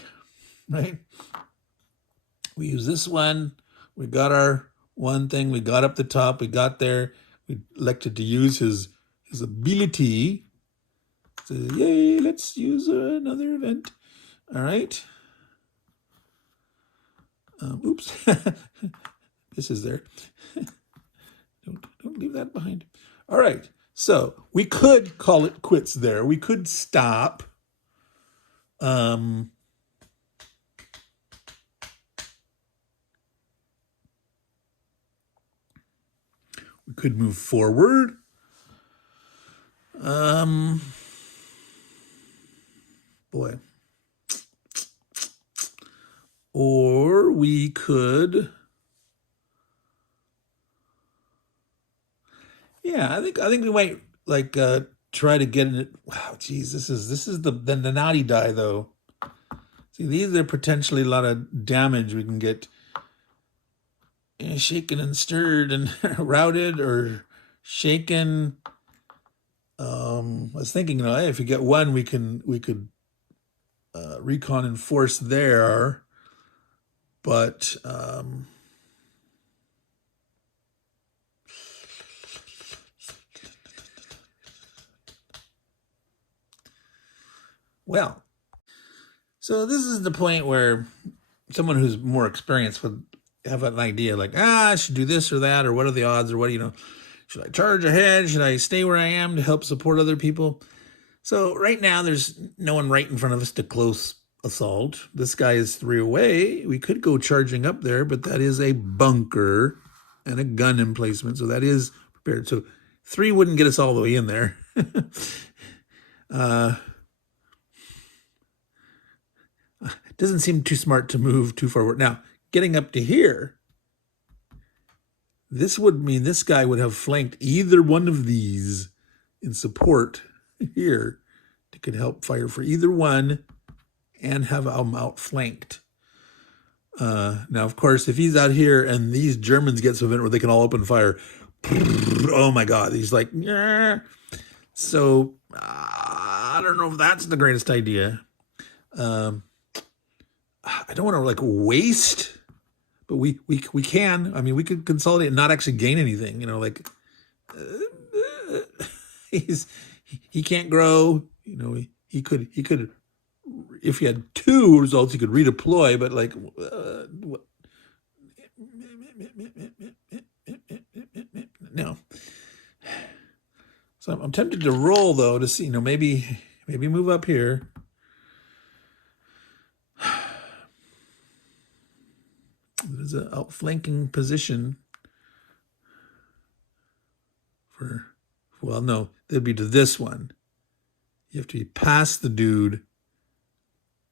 right? We use this one. We got our one thing. We got up the top. We got there. We elected to use his ability. So, yay, let's use another event. All right. Oops. This is there. Don't leave that behind. All right. So we could call it quits there. We could stop. We could move forward. Boy. Or we could. Yeah, I think we might try to get it. Wow, geez, this is the naughty die though. See, these are potentially a lot of damage we can get. Shaken and stirred and routed or shaken. I was thinking, if you get 1, we could recon and force there, but well, so this is the point where someone who's more experienced would have an idea like, I should do this or that, or what are the odds, or what, should I charge ahead? Should I stay where I am to help support other people? So right now there's no one right in front of us to close assault. This guy is 3 away. We could go charging up there, but that is a bunker and a gun emplacement. So that is prepared. So 3 wouldn't get us all the way in there. It doesn't seem too smart to move too forward. Now, getting up to here, this would mean this guy would have flanked either one of these in support here. It could help fire for either one and have them outflanked. Now, of course, if he's out here and these Germans get to an event where they can all open fire, oh my God, he's like, nah. So I don't know if that's the greatest idea. I don't want to like waste, but we can. I mean, we could consolidate and not actually gain anything. You know, like he can't grow. You know, he could if he had 2 results, he could redeploy. But like, no. So I'm tempted to roll though to see. You know, maybe move up here. There's an outflanking position for, well, no, that'd be to this one. You have to be past the dude.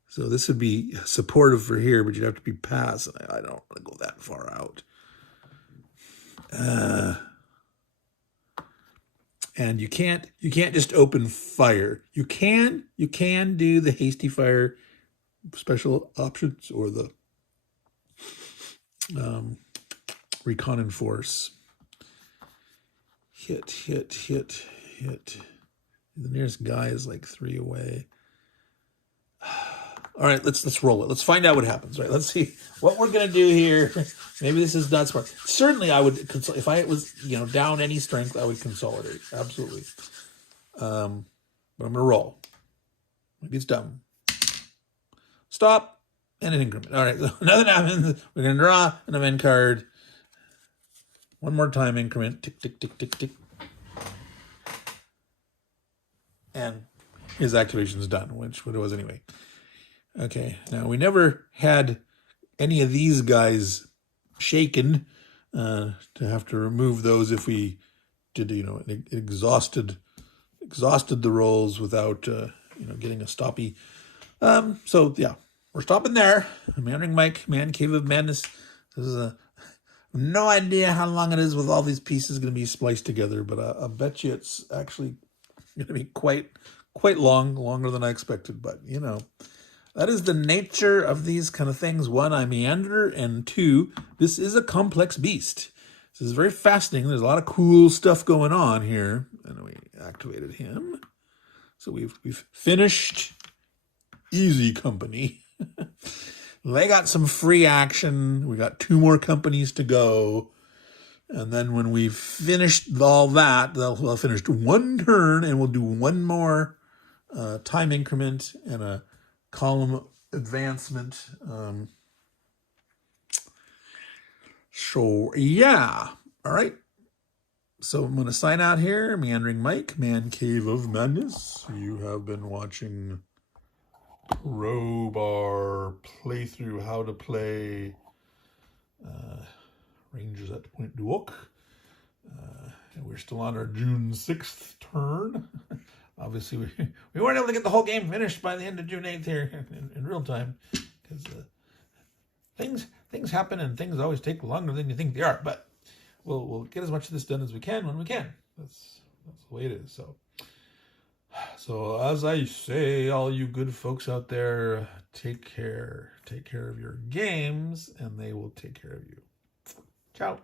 So this would be supportive for here, but you'd have to be past. I don't want to go that far out. And you can't just open fire. You can do the hasty fire special options or the recon and force. Hit. The nearest guy is like 3 away. All right, let's roll it. Let's find out what happens. Right, let's see what we're gonna do here. Maybe this is not smart. Certainly, I would if I was down any strength, I would consolidate. Absolutely. But I'm gonna roll. Maybe it's dumb. Stop and an increment. All right, so nothing happens. We're gonna draw an event card. One more time, increment. Tick tick tick tick tick. And his activation is done, which it was anyway. Okay, now we never had any of these guys shaken to have to remove those if we did, exhausted the rolls without, getting a stoppy. So yeah, we're stopping there. Meandering Mike, Man Cave of Madness. This is no idea how long it is with all these pieces going to be spliced together, but I bet you it's actually going to be quite long, longer than I expected. But that is the nature of these kind of things. 1, I meander, and 2, this is a complex beast. This is very fascinating. There's a lot of cool stuff going on here. And we activated him. So we've finished Easy Company. They got some free action. We got 2 more companies to go. And then when we've finished all that, they'll finish 1 turn, and we'll do 1 more time increment and a column advancement. So yeah, all right. So I'm going to sign out here. Meandering Mike, Man Cave of Madness. You have been watching Crowbar playthrough how to play Rangers at Pointe Du Hoc. And we're still on our June 6th turn. Obviously, we weren't able to get the whole game finished by the end of June 8th here in real time, because things happen and things always take longer than you think they are. But we'll get as much of this done as we can when we can. That's the way it is. So as I say, all you good folks out there, take care of your games, and they will take care of you. Ciao.